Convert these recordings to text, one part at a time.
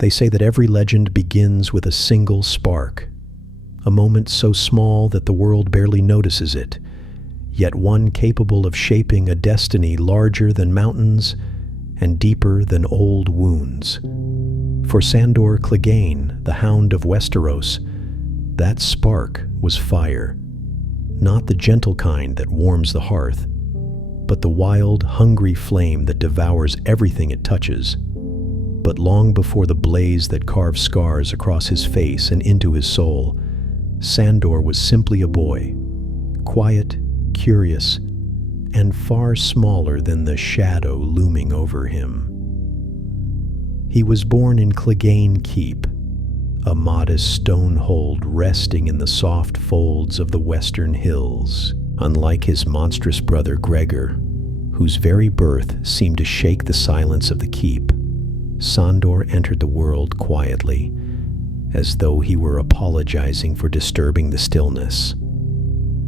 They say that every legend begins with a single spark, a moment so small that the world barely notices it, yet one capable of shaping a destiny larger than mountains and deeper than old wounds. For Sandor Clegane, the Hound of Westeros, that spark was fire, not the gentle kind that warms the hearth, but the wild, hungry flame that devours everything it touches. But long before the blaze that carves scars across his face and into his soul, Sandor was simply a boy, quiet, curious, and far smaller than the shadow looming over him. He was born in Clegane Keep, a modest stone-hold resting in the soft folds of the western hills. Unlike his monstrous brother Gregor, whose very birth seemed to shake the silence of the keep, Sandor entered the world quietly, as though he were apologizing for disturbing the stillness.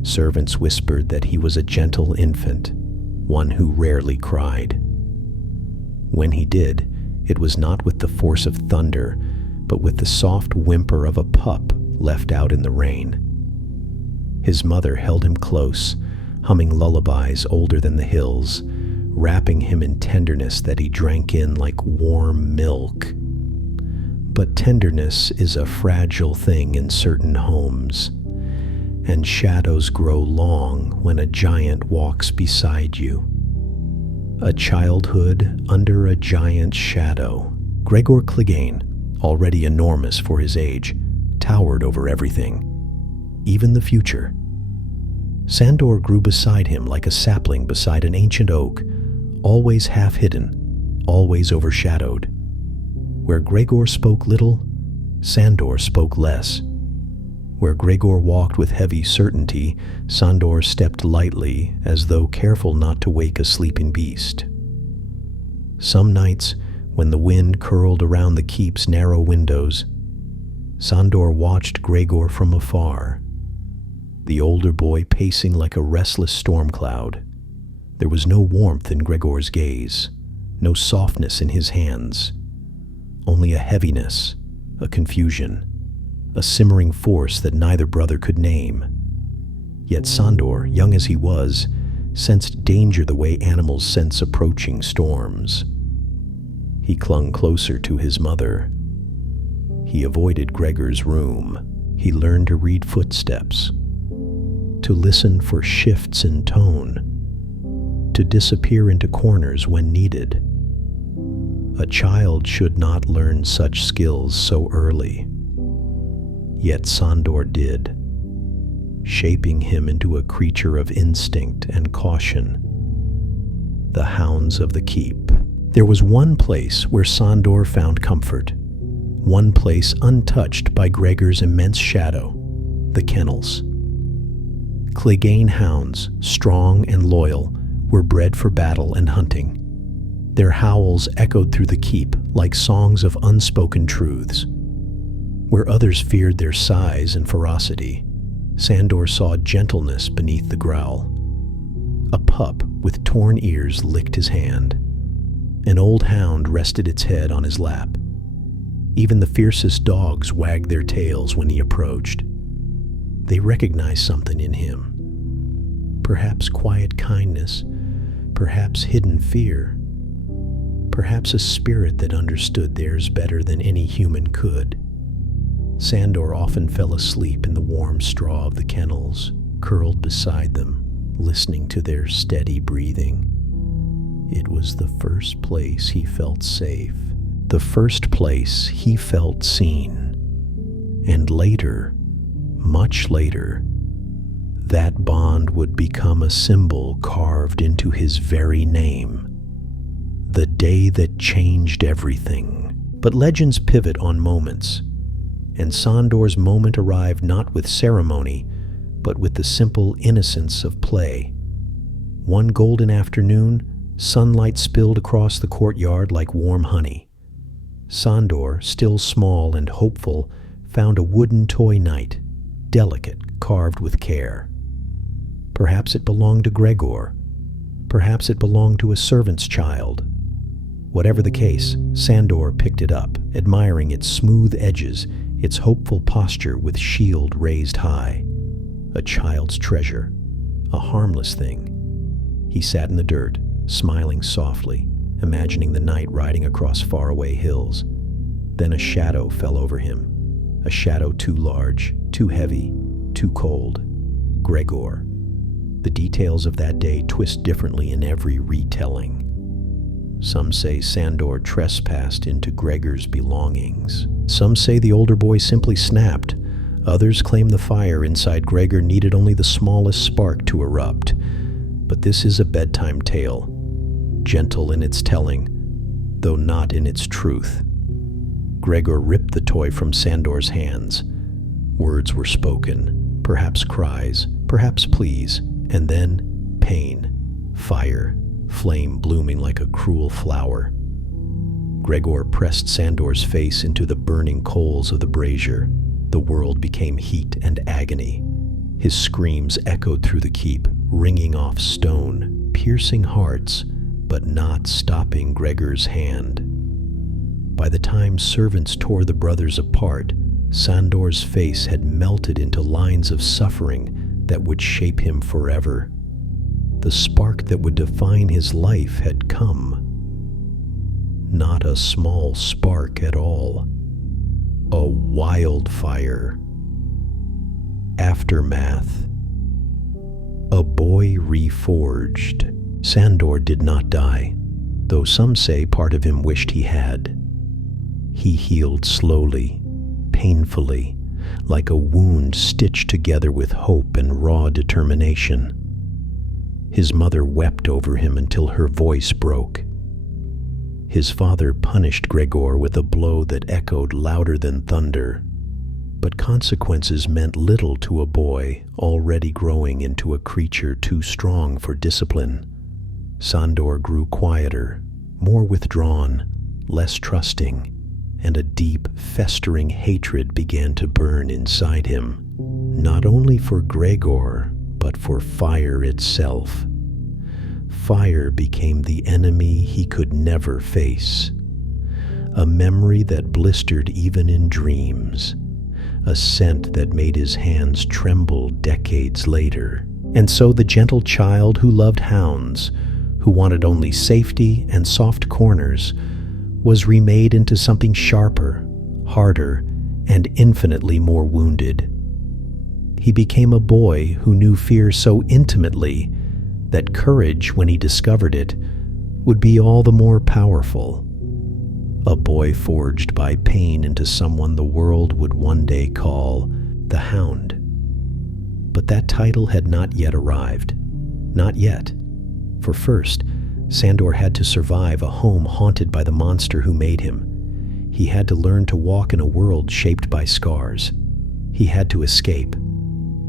Servants whispered that he was a gentle infant, one who rarely cried. When he did, it was not with the force of thunder, but with the soft whimper of a pup left out in the rain. His mother held him close, humming lullabies older than the hills, wrapping him in tenderness that he drank in like warm milk. But tenderness is a fragile thing in certain homes, and shadows grow long when a giant walks beside you. A childhood under a giant's shadow. Gregor Clegane, already enormous for his age, towered over everything, even the future. Sandor grew beside him like a sapling beside an ancient oak, always half-hidden, always overshadowed. Where Gregor spoke little, Sandor spoke less. Where Gregor walked with heavy certainty, Sandor stepped lightly, as though careful not to wake a sleeping beast. Some nights, when the wind curled around the keep's narrow windows, Sandor watched Gregor from afar, the older boy pacing like a restless storm cloud. There was no warmth in Gregor's gaze, no softness in his hands, only a heaviness, a confusion, a simmering force that neither brother could name. Yet Sandor, young as he was, sensed danger the way animals sense approaching storms. He clung closer to his mother. He avoided Gregor's room. He learned to read footsteps, to listen for shifts in tone, to disappear into corners when needed. A child should not learn such skills so early. Yet Sandor did, shaping him into a creature of instinct and caution. The hounds of the keep. There was one place where Sandor found comfort, one place untouched by Gregor's immense shadow, the kennels. Clegane hounds, strong and loyal, were bred for battle and hunting. Their howls echoed through the keep like songs of unspoken truths. Where others feared their size and ferocity, Sandor saw gentleness beneath the growl. A pup with torn ears licked his hand. An old hound rested its head on his lap. Even the fiercest dogs wagged their tails when he approached. They recognized something in him. Perhaps quiet kindness, perhaps hidden fear, perhaps a spirit that understood theirs better than any human could. Sandor often fell asleep in the warm straw of the kennels, curled beside them, listening to their steady breathing. It was the first place he felt safe, the first place he felt seen. And later, much later, that bond would become a symbol carved into his very name. The day that changed everything. But legends pivot on moments, and Sandor's moment arrived not with ceremony, but with the simple innocence of play. One golden afternoon, sunlight spilled across the courtyard like warm honey. Sandor, still small and hopeful, found a wooden toy knight, delicate, carved with care. Perhaps it belonged to Gregor. Perhaps it belonged to a servant's child. Whatever the case, Sandor picked it up, admiring its smooth edges, its hopeful posture with shield raised high. A child's treasure, a harmless thing. He sat in the dirt, smiling softly, imagining the night riding across faraway hills. Then a shadow fell over him, a shadow too large, too heavy, too cold. Gregor. The details of that day twist differently in every retelling. Some say Sandor trespassed into Gregor's belongings. Some say the older boy simply snapped. Others claim the fire inside Gregor needed only the smallest spark to erupt. But this is a bedtime tale, gentle in its telling, though not in its truth. Gregor ripped the toy from Sandor's hands. Words were spoken, perhaps cries, perhaps pleas, and then pain, fire, flame blooming like a cruel flower. Gregor pressed Sandor's face into the burning coals of the brazier. The world became heat and agony. His screams echoed through the keep, ringing off stone, piercing hearts, but not stopping Gregor's hand. By the time servants tore the brothers apart, Sandor's face had melted into lines of suffering that would shape him forever. The spark that would define his life had come. Not a small spark at all. A wildfire. Aftermath. A boy reforged. Sandor did not die, though some say part of him wished he had. He healed slowly, painfully, like a wound stitched together with hope and raw determination. His mother wept over him until her voice broke. His father punished Gregor with a blow that echoed louder than thunder. But consequences meant little to a boy already growing into a creature too strong for discipline. Sandor grew quieter, more withdrawn, less trusting, and a deep, festering hatred began to burn inside him, not only for Gregor, but for fire itself. Fire became the enemy he could never face, a memory that blistered even in dreams, a scent that made his hands tremble decades later. And so the gentle child who loved hounds, who wanted only safety and soft corners, was remade into something sharper, harder, and infinitely more wounded. He became a boy who knew fear so intimately that courage, when he discovered it, would be all the more powerful. A boy forged by pain into someone the world would one day call the Hound. But that title had not yet arrived. Not yet. For first, Sandor had to survive a home haunted by the monster who made him. He had to learn to walk in a world shaped by scars. He had to escape.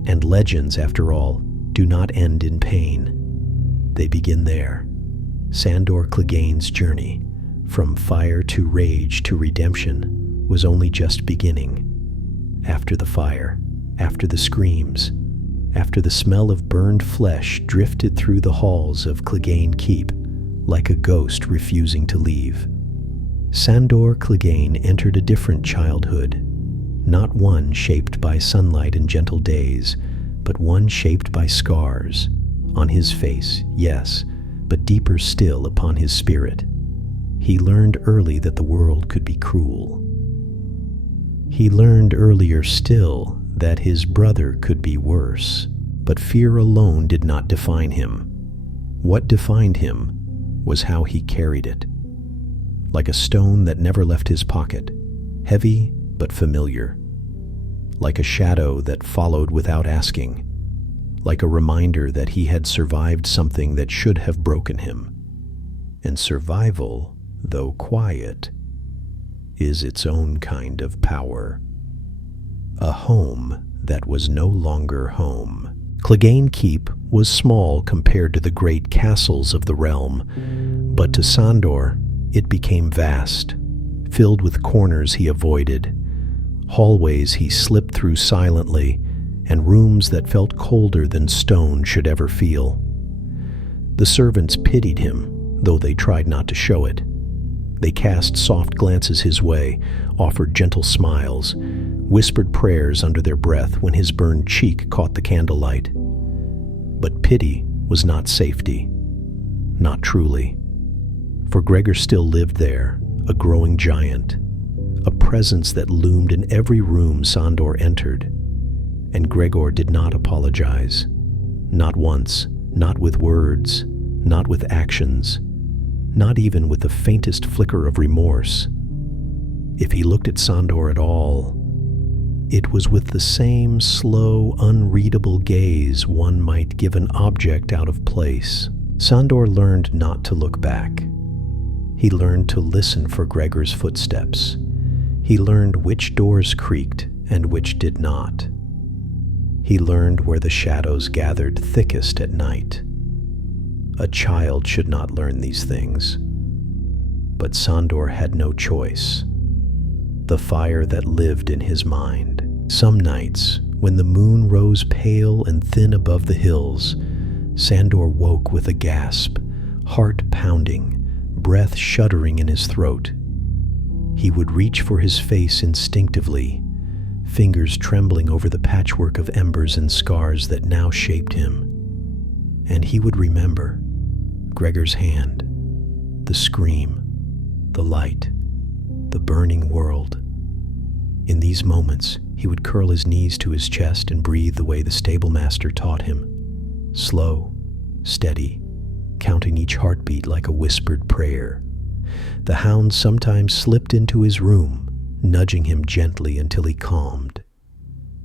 And legends, after all, do not end in pain. They begin there. Sandor Clegane's journey, from fire to rage to redemption, was only just beginning. After the fire, after the screams, after the smell of burned flesh drifted through the halls of Clegane Keep, like a ghost refusing to leave, Sandor Clegane entered a different childhood, not one shaped by sunlight and gentle days, but one shaped by scars, on his face, yes, but deeper still upon his spirit. He learned early that the world could be cruel. He learned earlier still that his brother could be worse, but fear alone did not define him. What defined him was how he carried it. Like a stone that never left his pocket, heavy but familiar. Like a shadow that followed without asking. Like a reminder that he had survived something that should have broken him. And survival, though quiet, is its own kind of power. A home that was no longer home. Clegane Keep was small compared to the great castles of the realm, but to Sandor it became vast, filled with corners he avoided, hallways he slipped through silently, and rooms that felt colder than stone should ever feel. The servants pitied him, though they tried not to show it. They cast soft glances his way, offered gentle smiles, whispered prayers under their breath when his burned cheek caught the candlelight. But pity was not safety. Not truly. For Gregor still lived there, a growing giant, a presence that loomed in every room Sandor entered. And Gregor did not apologize. Not once, not with words, not with actions, not even with the faintest flicker of remorse. If he looked at Sandor at all, it was with the same slow, unreadable gaze one might give an object out of place. Sandor learned not to look back. He learned to listen for Gregor's footsteps. He learned which doors creaked and which did not. He learned where the shadows gathered thickest at night. A child should not learn these things. But Sandor had no choice. The fire that lived in his mind. Some nights, when the moon rose pale and thin above the hills, Sandor woke with a gasp, heart pounding, breath shuddering in his throat. He would reach for his face instinctively, fingers trembling over the patchwork of embers and scars that now shaped him. And he would remember Gregor's hand, the scream, the light, the burning world. In these moments, he would curl his knees to his chest and breathe the way the stable master taught him. Slow, steady, counting each heartbeat like a whispered prayer. The hound sometimes slipped into his room, nudging him gently until he calmed.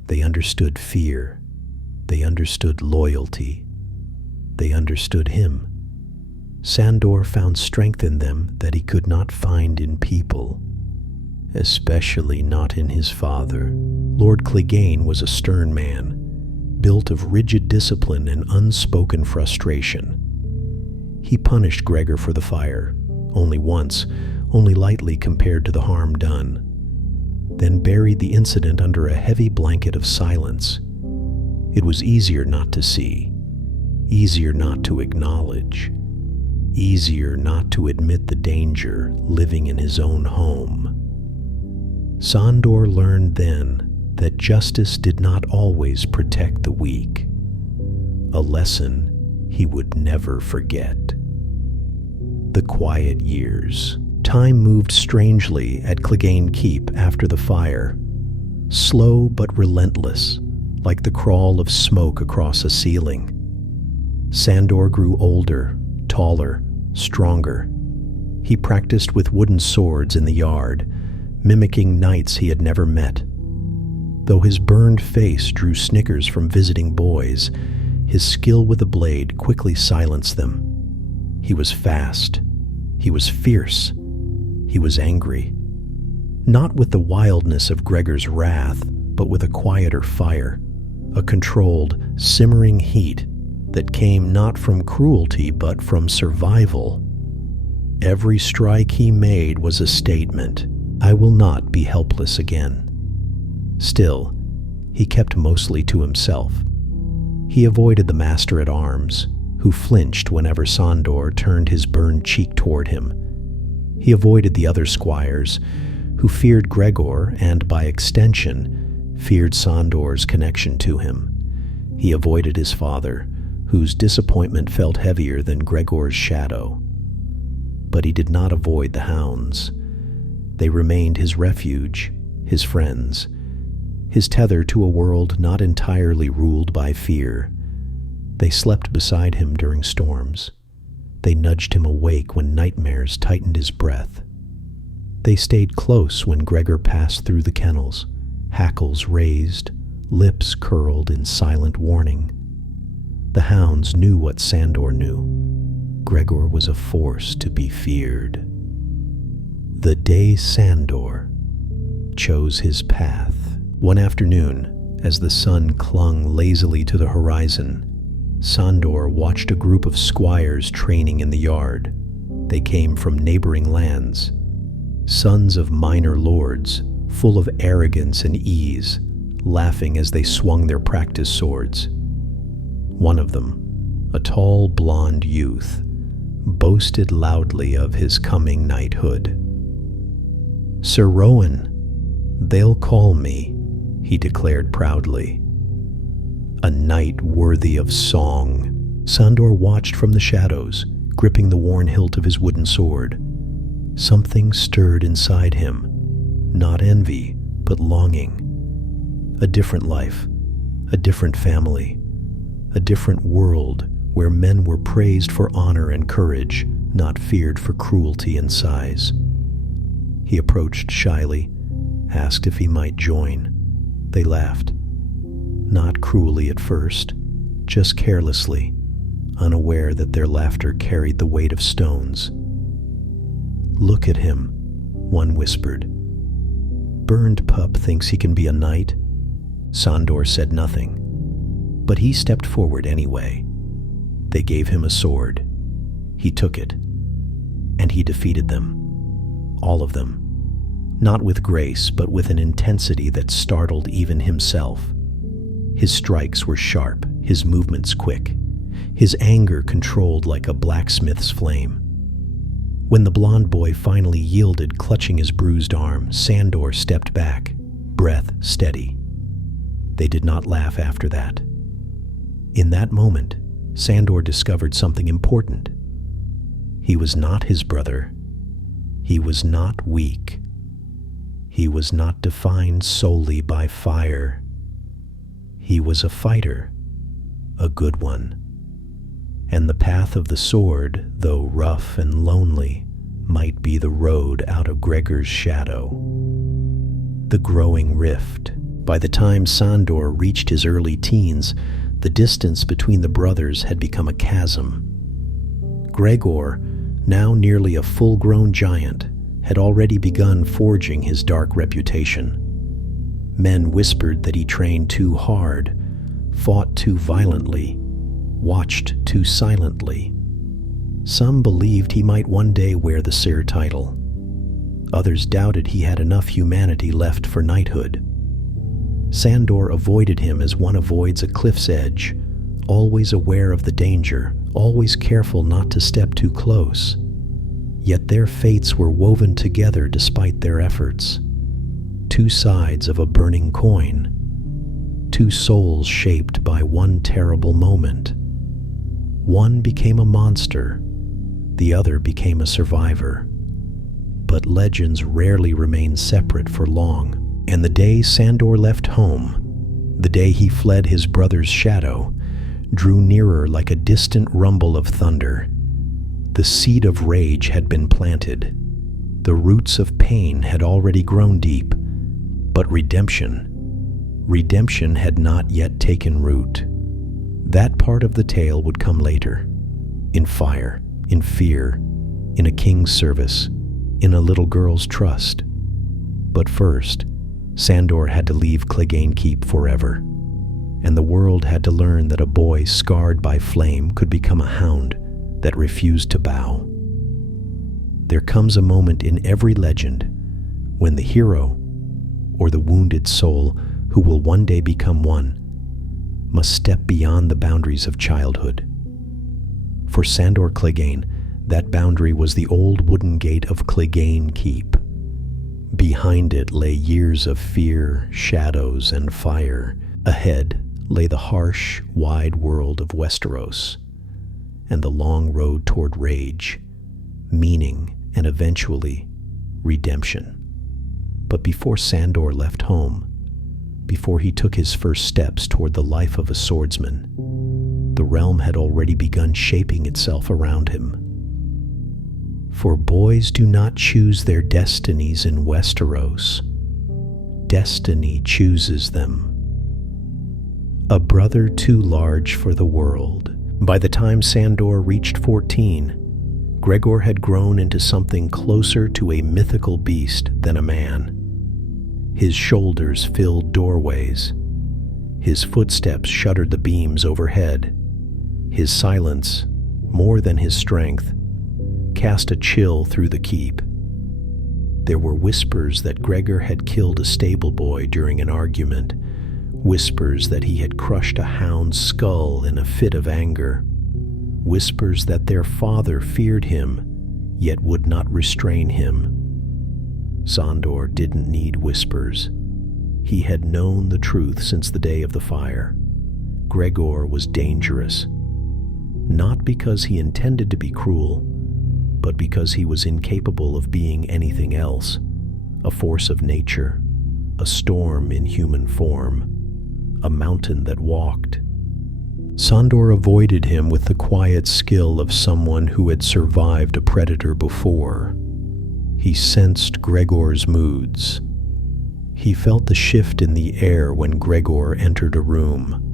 They understood fear. They understood loyalty. They understood him. Sandor found strength in them that he could not find in people, especially not in his father. Lord Clegane was a stern man, built of rigid discipline and unspoken frustration. He punished Gregor for the fire, only once, only lightly compared to the harm done, then buried the incident under a heavy blanket of silence. It was easier not to see, easier not to acknowledge, easier not to admit the danger living in his own home. Sandor learned then that justice did not always protect the weak, a lesson he would never forget. The quiet years. Time moved strangely at Clegane Keep after the fire, slow but relentless, like the crawl of smoke across a ceiling. Sandor grew older, taller, stronger. He practiced with wooden swords in the yard, mimicking knights he had never met. Though his burned face drew snickers from visiting boys, his skill with the blade quickly silenced them. He was fast. He was fierce. He was angry. Not with the wildness of Gregor's wrath, but with a quieter fire, a controlled, simmering heat that came not from cruelty but from survival. Every strike he made was a statement. I will not be helpless again. Still, he kept mostly to himself. He avoided the master-at-arms, who flinched whenever Sandor turned his burned cheek toward him. He avoided the other squires, who feared Gregor and, by extension, feared Sandor's connection to him. He avoided his father, whose disappointment felt heavier than Gregor's shadow. But he did not avoid the hounds. They remained his refuge, his friends, his tether to a world not entirely ruled by fear. They slept beside him during storms. They nudged him awake when nightmares tightened his breath. They stayed close when Gregor passed through the kennels, hackles raised, lips curled in silent warning. The hounds knew what Sandor knew. Gregor was a force to be feared. The day Sandor chose his path. One afternoon, as the sun clung lazily to the horizon, Sandor watched a group of squires training in the yard. They came from neighboring lands, sons of minor lords, full of arrogance and ease, laughing as they swung their practice swords. One of them, a tall blonde youth, boasted loudly of his coming knighthood. "Sir Rowan, they'll call me," he declared proudly. "A knight worthy of song." Sandor watched from the shadows, gripping the worn hilt of his wooden sword. Something stirred inside him, not envy, but longing. A different life, a different family, a different world where men were praised for honor and courage, not feared for cruelty and size. He approached shyly, asked if he might join. They laughed. Not cruelly at first, just carelessly, unaware that their laughter carried the weight of stones. "Look at him," one whispered. "Burned pup thinks he can be a knight." Sandor said nothing, but he stepped forward anyway. They gave him a sword. He took it, and he defeated them. All of them. Not with grace, but with an intensity that startled even himself. His strikes were sharp, his movements quick, his anger controlled like a blacksmith's flame. When the blond boy finally yielded, clutching his bruised arm, Sandor stepped back, breath steady. They did not laugh after that. In that moment, Sandor discovered something important. He was not his brother. He was not weak. He was not defined solely by fire. He was a fighter, a good one. And the path of the sword, though rough and lonely, might be the road out of Gregor's shadow. The growing rift. By the time Sandor reached his early teens, the distance between the brothers had become a chasm. Gregor, now nearly a full-grown giant, had already begun forging his dark reputation. Men whispered that he trained too hard, fought too violently, watched too silently. Some believed he might one day wear the Sir title. Others doubted he had enough humanity left for knighthood. Sandor avoided him as one avoids a cliff's edge, always aware of the danger, always careful not to step too close. Yet their fates were woven together despite their efforts. Two sides of a burning coin. Two souls shaped by one terrible moment. One became a monster, the other became a survivor. But legends rarely remain separate for long. And the day Sandor left home, the day he fled his brother's shadow, drew nearer like a distant rumble of thunder. The seed of rage had been planted. The roots of pain had already grown deep. But redemption had not yet taken root. That part of the tale would come later. In fire, in fear, in a king's service, in a little girl's trust. But first, Sandor had to leave Clegane Keep forever, and the world had to learn that a boy scarred by flame could become a hound that refused to bow. There comes a moment in every legend when the hero, or the wounded soul who will one day become one, must step beyond the boundaries of childhood. For Sandor Clegane, that boundary was the old wooden gate of Clegane Keep. Behind it lay years of fear, shadows, and fire. Ahead lay the harsh, wide world of Westeros, and the long road toward rage, meaning, and eventually, redemption. But before Sandor left home, before he took his first steps toward the life of a swordsman, the realm had already begun shaping itself around him. For boys do not choose their destinies in Westeros. Destiny chooses them. A brother too large for the world. By the time Sandor reached 14, Gregor had grown into something closer to a mythical beast than a man. His shoulders filled doorways. His footsteps shuddered the beams overhead. His silence, more than his strength, cast a chill through the keep. There were whispers that Gregor had killed a stable boy during an argument, whispers that he had crushed a hound's skull in a fit of anger, whispers that their father feared him, yet would not restrain him. Sandor didn't need whispers. He had known the truth since the day of the fire. Gregor was dangerous, not because he intended to be cruel, but because he was incapable of being anything else, a force of nature, a storm in human form, a mountain that walked. Sandor avoided him with the quiet skill of someone who had survived a predator before. He sensed Gregor's moods. He felt the shift in the air when Gregor entered a room.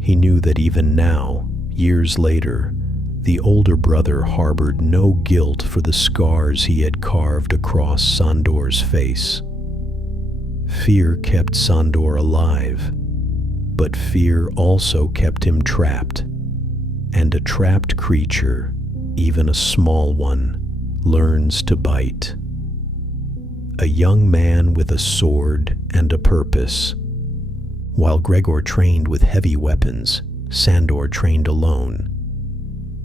He knew that even now, years later, the older brother harbored no guilt for the scars he had carved across Sandor's face. Fear kept Sandor alive, but fear also kept him trapped. And a trapped creature, even a small one, learns to bite. A young man with a sword and a purpose. While Gregor trained with heavy weapons, Sandor trained alone.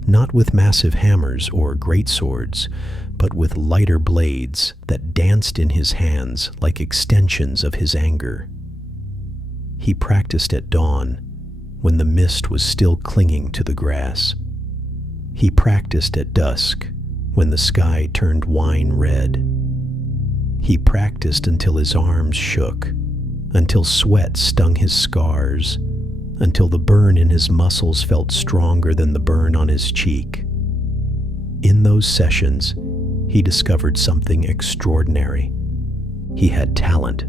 Not with massive hammers or great swords, but with lighter blades that danced in his hands like extensions of his anger. He practiced at dawn, when the mist was still clinging to the grass. He practiced at dusk, when the sky turned wine red. He practiced until his arms shook, until sweat stung his scars, until the burn in his muscles felt stronger than the burn on his cheek. In those sessions, he discovered something extraordinary. He had talent,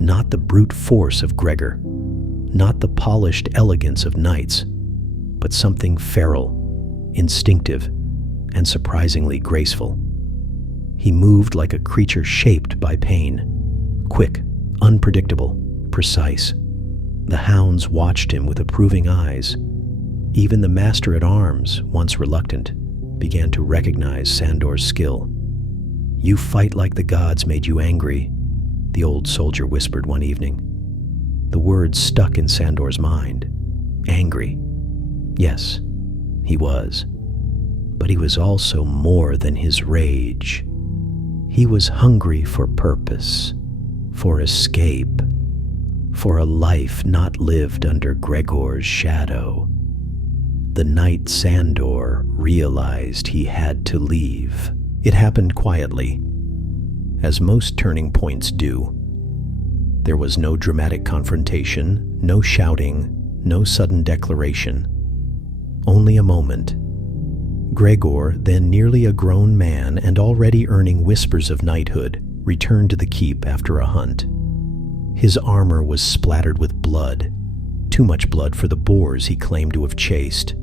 not the brute force of Gregor, not the polished elegance of knights, but something feral, instinctive, and surprisingly graceful. He moved like a creature shaped by pain, quick, unpredictable, precise. The hounds watched him with approving eyes. Even the master-at-arms, once reluctant, began to recognize Sandor's skill. "You fight like the gods made you angry," the old soldier whispered one evening. The words stuck in Sandor's mind. Angry. Yes, he was. But he was also more than his rage. He was hungry for purpose, for escape, for a life not lived under Gregor's shadow. The night Sandor realized he had to leave. It happened quietly, as most turning points do. There was no dramatic confrontation, no shouting, no sudden declaration. Only a moment. Gregor, then nearly a grown man and already earning whispers of knighthood, returned to the keep after a hunt. His armor was splattered with blood, too much blood for the boars he claimed to have chased.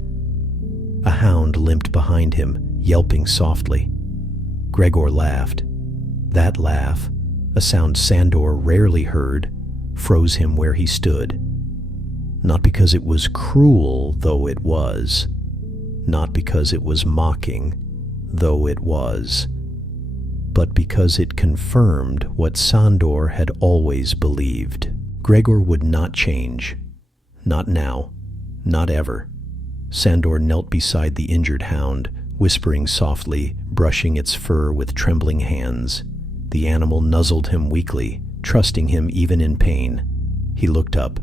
A hound limped behind him, yelping softly. Gregor laughed. That laugh, a sound Sandor rarely heard, froze him where he stood. Not because it was cruel, though it was. Not because it was mocking, though it was. But because it confirmed what Sandor had always believed. Gregor would not change. Not now. Not ever. Sandor knelt beside the injured hound, whispering softly, brushing its fur with trembling hands. The animal nuzzled him weakly, trusting him even in pain. He looked up.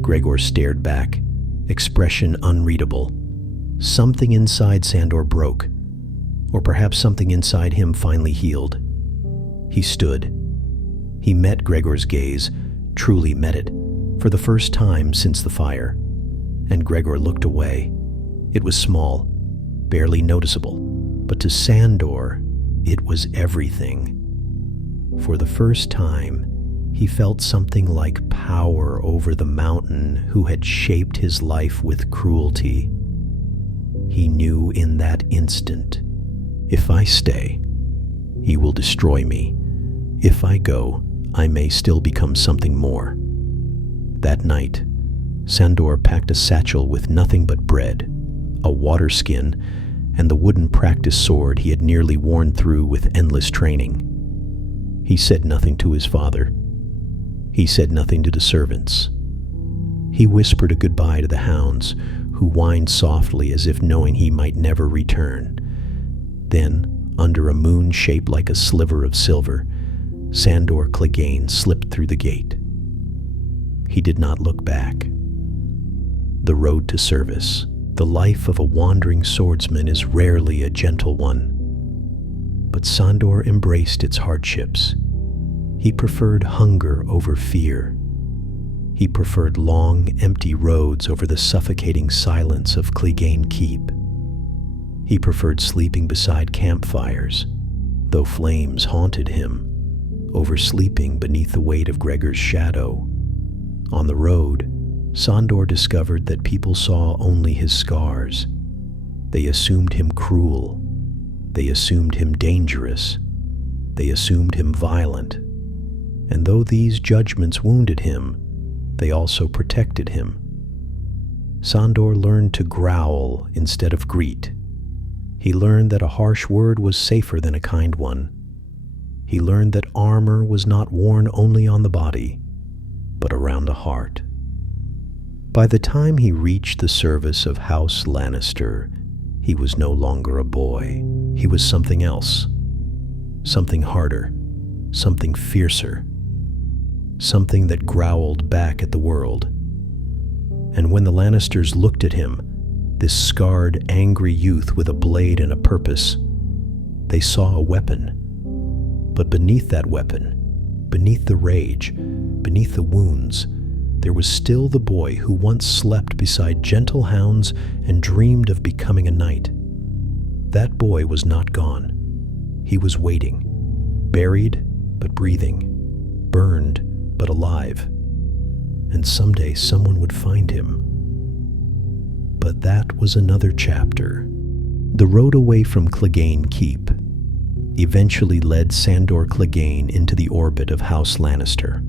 Gregor stared back, expression unreadable. Something inside Sandor broke, or perhaps something inside him finally healed. He stood. He met Gregor's gaze, truly met it, for the first time since the fire. And Gregor looked away. It was small, barely noticeable, but to Sandor, it was everything. For the first time, he felt something like power over the mountain who had shaped his life with cruelty. He knew in that instant, if I stay, he will destroy me. If I go, I may still become something more. That night, Sandor packed a satchel with nothing but bread, a water skin, and the wooden practice sword he had nearly worn through with endless training. He said nothing to his father. He said nothing to the servants. He whispered a goodbye to the hounds, who whined softly as if knowing he might never return. Then, under a moon shaped like a sliver of silver, Sandor Clegane slipped through the gate. He did not look back. The road to service. The life of a wandering swordsman is rarely a gentle one. But Sandor embraced its hardships. He preferred hunger over fear. He preferred long, empty roads over the suffocating silence of Clegane Keep. He preferred sleeping beside campfires, though flames haunted him, over sleeping beneath the weight of Gregor's shadow. On the road, Sandor discovered that people saw only his scars. They assumed him cruel. They assumed him dangerous. They assumed him violent. And though these judgments wounded him, they also protected him. Sandor learned to growl instead of greet. He learned that a harsh word was safer than a kind one. He learned that armor was not worn only on the body, but around the heart. By the time he reached the service of House Lannister, he was no longer a boy. He was something else. Something harder. Something fiercer. Something that growled back at the world. And when the Lannisters looked at him, this scarred, angry youth with a blade and a purpose, they saw a weapon. But beneath that weapon, beneath the rage, beneath the wounds, there was still the boy who once slept beside gentle hounds and dreamed of becoming a knight. That boy was not gone. He was waiting, buried but breathing, burned but alive. And someday someone would find him. But that was another chapter. The road away from Clegane Keep eventually led Sandor Clegane into the orbit of House Lannister.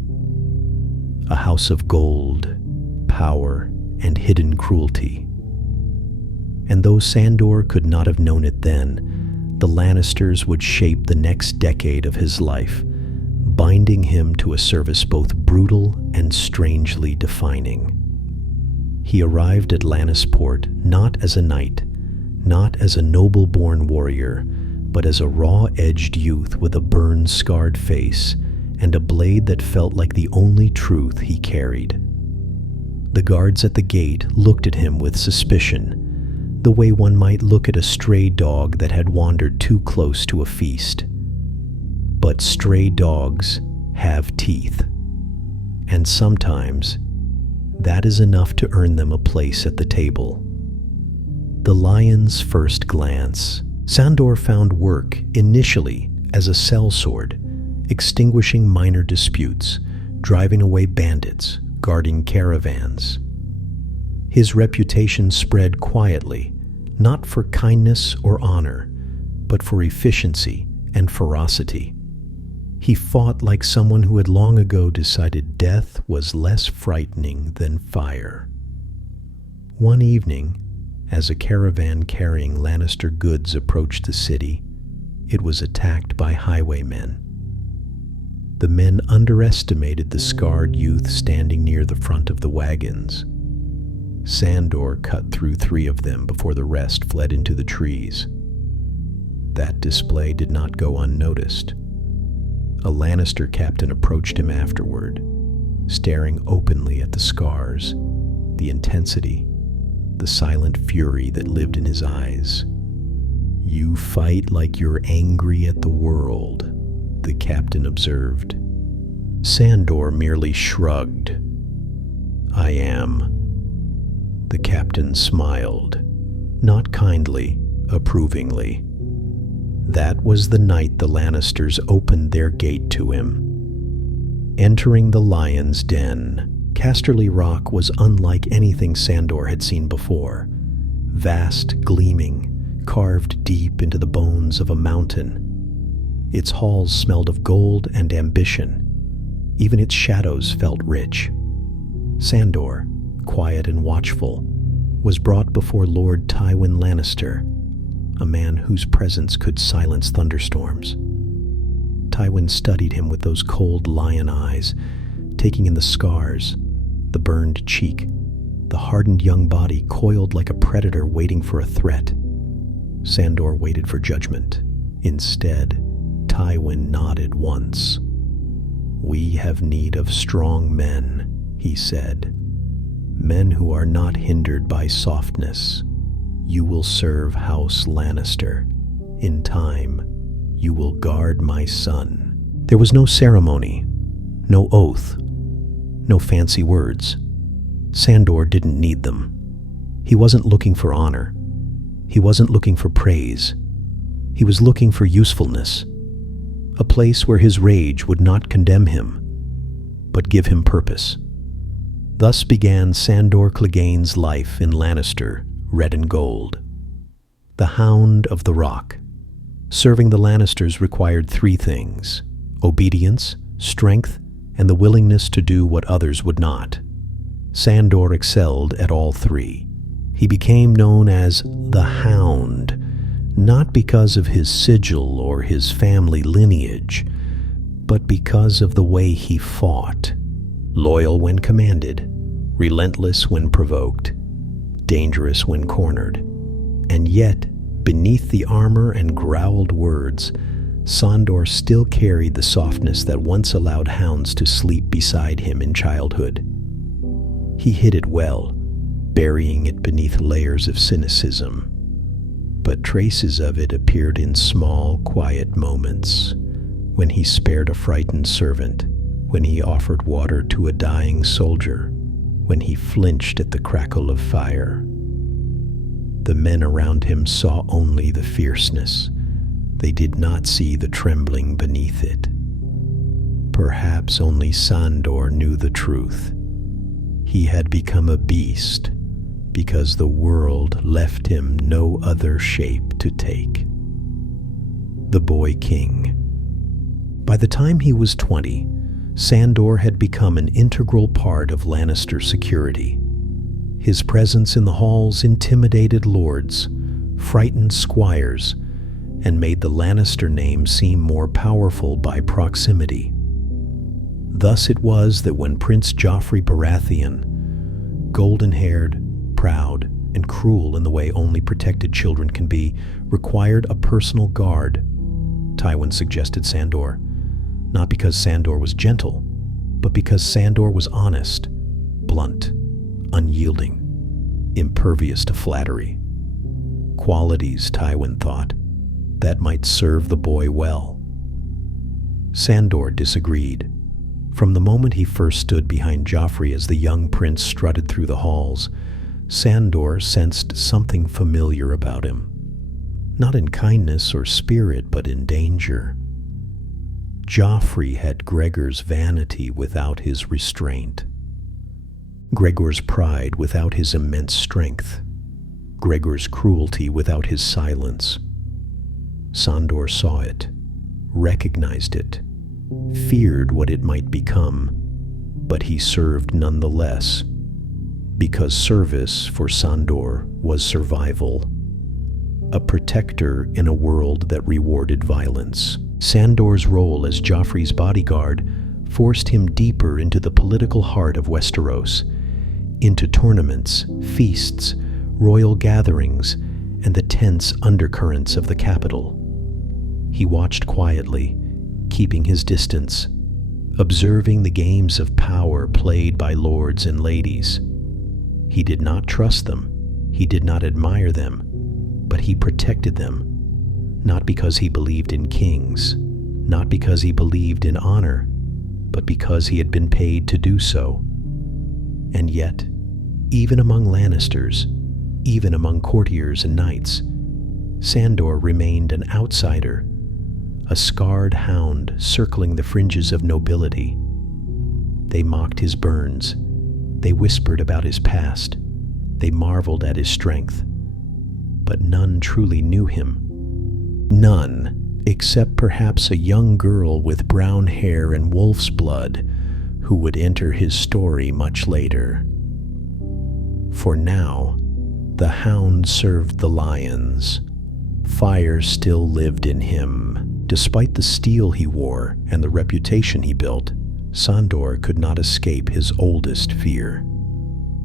A house of gold, power, and hidden cruelty. And though Sandor could not have known it then, the Lannisters would shape the next decade of his life, binding him to a service both brutal and strangely defining. He arrived at Lannisport not as a knight, not as a noble-born warrior, but as a raw-edged youth with a burn-scarred face and a blade that felt like the only truth he carried. The guards at the gate looked at him with suspicion, the way one might look at a stray dog that had wandered too close to a feast. But stray dogs have teeth, and sometimes that is enough to earn them a place at the table. The lion's first glance. Sandor found work initially as a sellsword, extinguishing minor disputes, driving away bandits, guarding caravans. His reputation spread quietly, not for kindness or honor, but for efficiency and ferocity. He fought like someone who had long ago decided death was less frightening than fire. One evening, as a caravan carrying Lannister goods approached the city, it was attacked by highwaymen. The men underestimated the scarred youth standing near the front of the wagons. Sandor cut through 3 of them before the rest fled into the trees. That display did not go unnoticed. A Lannister captain approached him afterward, staring openly at the scars, the intensity, the silent fury that lived in his eyes. "You fight like you're angry at the world," the captain observed. Sandor merely shrugged. "I am." The captain smiled, not kindly, approvingly. That was the night the Lannisters opened their gate to him. Entering the lion's den, Casterly Rock was unlike anything Sandor had seen before. Vast, gleaming, carved deep into the bones of a mountain. Its halls smelled of gold and ambition. Even its shadows felt rich. Sandor, quiet and watchful, was brought before Lord Tywin Lannister, a man whose presence could silence thunderstorms. Tywin studied him with those cold lion eyes, taking in the scars, the burned cheek, the hardened young body coiled like a predator waiting for a threat. Sandor waited for judgment. Instead, Tywin nodded once. "We have need of strong men," he said. "Men who are not hindered by softness. You will serve House Lannister. In time, you will guard my son." There was no ceremony, no oath, no fancy words. Sandor didn't need them. He wasn't looking for honor. He wasn't looking for praise. He was looking for usefulness, a place where his rage would not condemn him, but give him purpose. Thus began Sandor Clegane's life in Lannister, red and gold. The Hound of the Rock. Serving the Lannisters required three things: obedience, strength, and the willingness to do what others would not. Sandor excelled at all three. He became known as the Hound, not because of his sigil or his family lineage, but because of the way he fought. Loyal when commanded, relentless when provoked, dangerous when cornered. And yet, beneath the armor and growled words, Sandor still carried the softness that once allowed hounds to sleep beside him in childhood. He hid it well, burying it beneath layers of cynicism. But traces of it appeared in small, quiet moments, when he spared a frightened servant, when he offered water to a dying soldier, when he flinched at the crackle of fire. The men around him saw only the fierceness. They did not see the trembling beneath it. Perhaps only Sandor knew the truth. He had become a beast because the world left him no other shape to take. The Boy King. By the time he was 20, Sandor had become an integral part of Lannister security. His presence in the halls intimidated lords, frightened squires, and made the Lannister name seem more powerful by proximity. Thus it was that when Prince Joffrey Baratheon, golden-haired, proud, and cruel in the way only protected children can be, required a personal guard, Tywin suggested Sandor, not because Sandor was gentle, but because Sandor was honest, blunt, unyielding, impervious to flattery. Qualities, Tywin thought, that might serve the boy well. Sandor disagreed. From the moment he first stood behind Joffrey as the young prince strutted through the halls, Sandor sensed something familiar about him. Not in kindness or spirit, but in danger. Joffrey had Gregor's vanity without his restraint. Gregor's pride without his immense strength. Gregor's cruelty without his silence. Sandor saw it, recognized it, feared what it might become, but he served nonetheless, because service for Sandor was survival, a protector in a world that rewarded violence. Sandor's role as Joffrey's bodyguard forced him deeper into the political heart of Westeros, into tournaments, feasts, royal gatherings, and the tense undercurrents of the capital. He watched quietly, keeping his distance, observing the games of power played by lords and ladies. He did not trust them, he did not admire them, but he protected them, not because he believed in kings, not because he believed in honor, but because he had been paid to do so. And yet, even among Lannisters, even among courtiers and knights, Sandor remained an outsider, a scarred hound circling the fringes of nobility. They mocked his burns. They whispered about his past. They marveled at his strength. But none truly knew him. None, except perhaps a young girl with brown hair and wolf's blood, who would enter his story much later. For now, the hound served the lions. Fire still lived in him. Despite the steel he wore and the reputation he built, Sandor could not escape his oldest fear: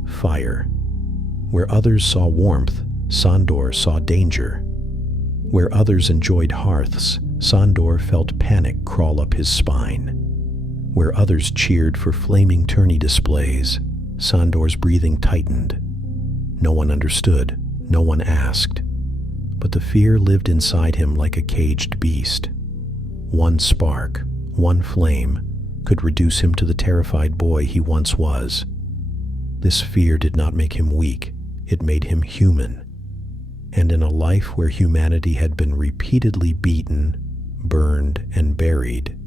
fire. Where others saw warmth, Sandor saw danger. Where others enjoyed hearths, Sandor felt panic crawl up his spine. Where others cheered for flaming tourney displays, Sandor's breathing tightened. No one understood, no one asked, but the fear lived inside him like a caged beast. One spark, one flame, could reduce him to the terrified boy he once was. This fear did not make him weak, it made him human. And in a life where humanity had been repeatedly beaten, burned, and buried,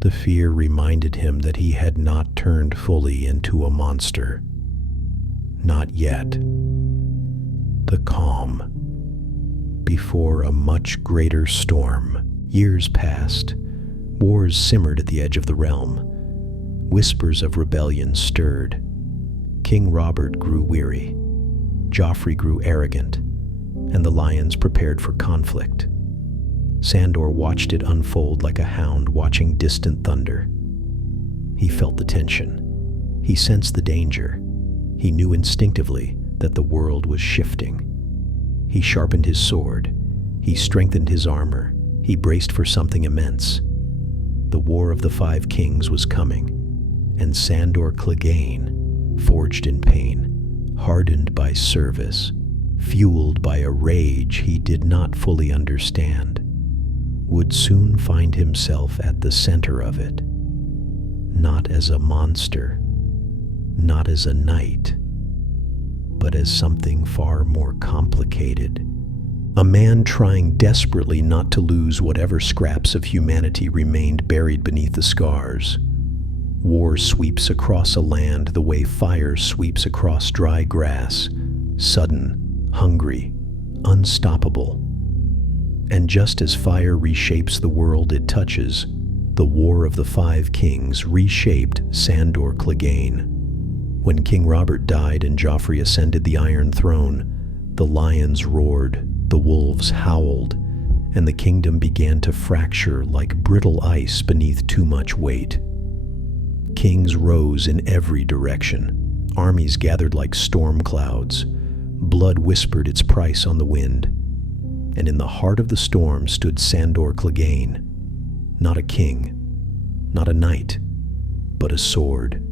the fear reminded him that he had not turned fully into a monster. Not yet. The calm. Before a much greater storm. Years passed. Wars simmered at the edge of the realm. Whispers of rebellion stirred. King Robert grew weary. Joffrey grew arrogant, and the lions prepared for conflict. Sandor watched it unfold like a hound watching distant thunder. He felt the tension. He sensed the danger. He knew instinctively that the world was shifting. He sharpened his sword. He strengthened his armor. He braced for something immense. The War of the Five Kings was coming, and Sandor Clegane, forged in pain, hardened by service, fueled by a rage he did not fully understand, would soon find himself at the center of it, not as a monster, not as a knight, but as something far more complicated. A man trying desperately not to lose whatever scraps of humanity remained buried beneath the scars. War sweeps across a land the way fire sweeps across dry grass, sudden, hungry, unstoppable. And just as fire reshapes the world it touches, the War of the Five Kings reshaped Sandor Clegane. When King Robert died and Joffrey ascended the Iron Throne, the lions roared, the wolves howled, and the kingdom began to fracture like brittle ice beneath too much weight. Kings rose in every direction. Armies gathered like storm clouds. Blood whispered its price on the wind. And in the heart of the storm stood Sandor Clegane, not a king, not a knight, but a sword,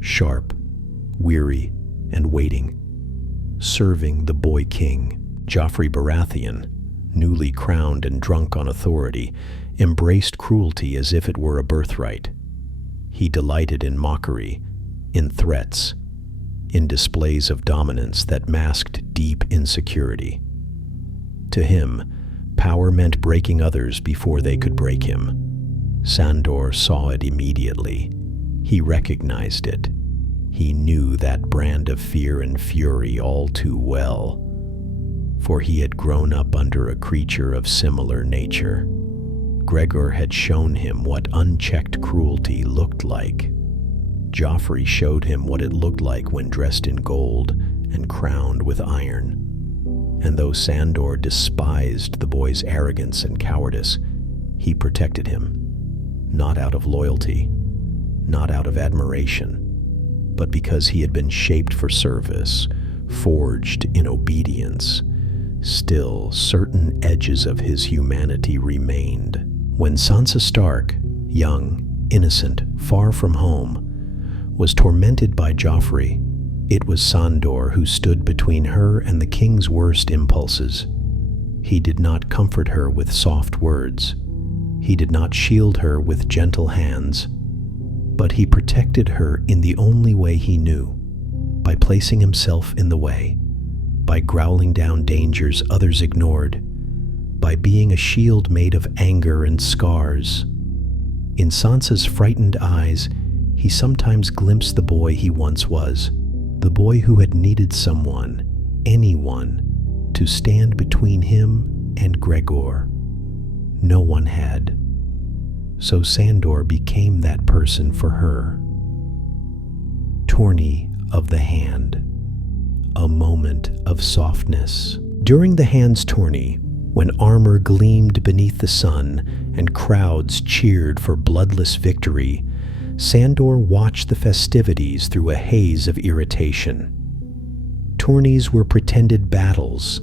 sharp, weary, and waiting, serving the boy king. Joffrey Baratheon, newly crowned and drunk on authority, embraced cruelty as if it were a birthright. He delighted in mockery, in threats, in displays of dominance that masked deep insecurity. To him, power meant breaking others before they could break him. Sandor saw it immediately. He recognized it. He knew that brand of fear and fury all too well, for he had grown up under a creature of similar nature. Gregor had shown him what unchecked cruelty looked like. Joffrey showed him what it looked like when dressed in gold and crowned with iron. And though Sandor despised the boy's arrogance and cowardice, he protected him, not out of loyalty, not out of admiration, but because he had been shaped for service, forged in obedience. Still, certain edges of his humanity remained. When Sansa Stark, young, innocent, far from home, was tormented by Joffrey, it was Sandor who stood between her and the king's worst impulses. He did not comfort her with soft words. He did not shield her with gentle hands. But he protected her in the only way he knew, by placing himself in the way, by growling down dangers others ignored, by being a shield made of anger and scars. In Sansa's frightened eyes, he sometimes glimpsed the boy he once was, the boy who had needed someone, anyone, to stand between him and Gregor. No one had. So Sandor became that person for her. Tourney of the Hand. A moment of softness. During the Hand's tourney, when armor gleamed beneath the sun and crowds cheered for bloodless victory, Sandor watched the festivities through a haze of irritation. Tourneys were pretended battles,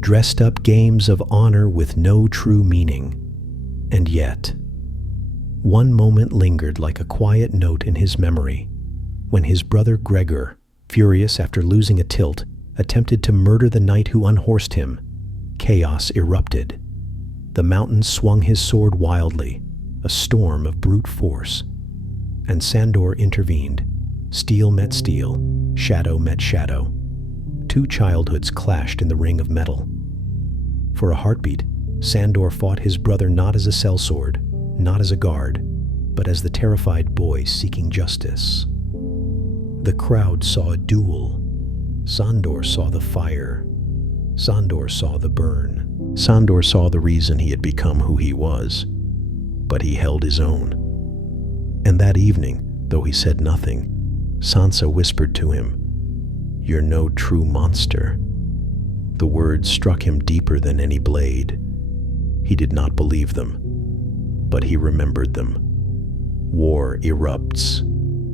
dressed-up games of honor with no true meaning. And yet, one moment lingered like a quiet note in his memory, when his brother Gregor, furious after losing a tilt, attempted to murder the knight who unhorsed him. Chaos erupted. The mountain swung his sword wildly, a storm of brute force. And Sandor intervened. Steel met steel, shadow met shadow. Two childhoods clashed in the ring of metal. For a heartbeat, Sandor fought his brother not as a sellsword, not as a guard, but as the terrified boy seeking justice. The crowd saw a duel. Sandor saw the fire. Sandor saw the burn. Sandor saw the reason he had become who he was, but he held his own. And that evening, though he said nothing, Sansa whispered to him, "You're no true monster." The words struck him deeper than any blade. He did not believe them, but he remembered them. War erupts.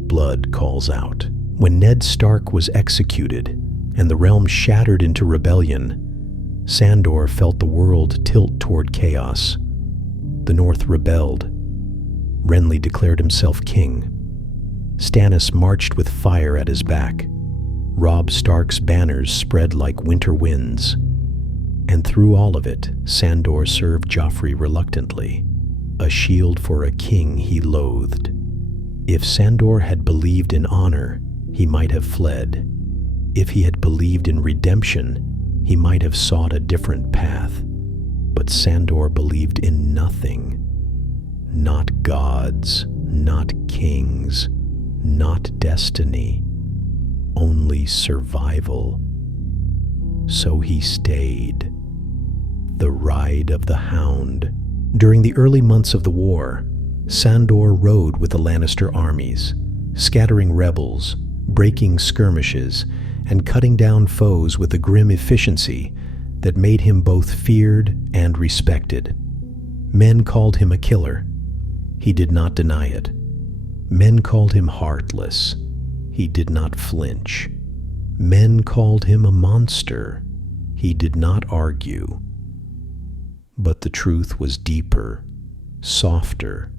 Blood calls out. When Ned Stark was executed and the realm shattered into rebellion, Sandor felt the world tilt toward chaos. The North rebelled. Renly declared himself king. Stannis marched with fire at his back. Robb Stark's banners spread like winter winds. And through all of it, Sandor served Joffrey reluctantly, a shield for a king he loathed. If Sandor had believed in honor, he might have fled. If he had believed in redemption, he might have sought a different path. But Sandor believed in nothing. Not gods, not kings, not destiny, only survival. So he stayed. The Ride of the Hound. During the early months of the war, Sandor rode with the Lannister armies, scattering rebels, breaking skirmishes, and cutting down foes with a grim efficiency that made him both feared and respected. Men called him a killer. He did not deny it. Men called him heartless. He did not flinch. Men called him a monster. He did not argue. But the truth was deeper, softer,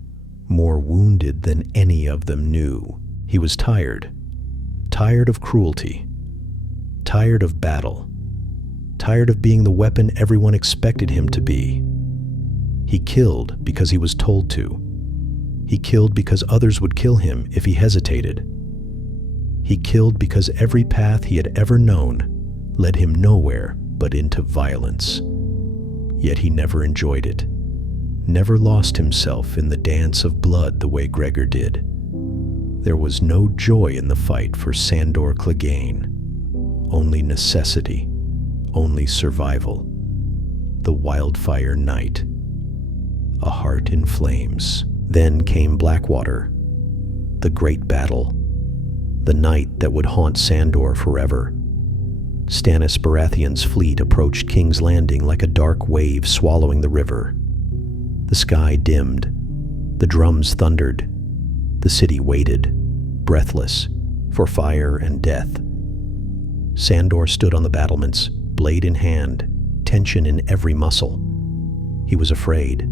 more wounded than any of them knew. He was tired. Tired of cruelty. Tired of battle. Tired of being the weapon everyone expected him to be. He killed because he was told to. He killed because others would kill him if he hesitated. He killed because every path he had ever known led him nowhere but into violence. Yet he never enjoyed it, never lost himself in the dance of blood the way Gregor did. There was no joy in the fight for Sandor Clegane, only necessity, only survival. The wildfire night, a heart in flames. Then came Blackwater, the great battle, the night that would haunt Sandor forever. Stannis Baratheon's fleet approached King's Landing like a dark wave swallowing the river. The sky dimmed, the drums thundered, the city waited, breathless, for fire and death. Sandor stood on the battlements, blade in hand, tension in every muscle. He was afraid,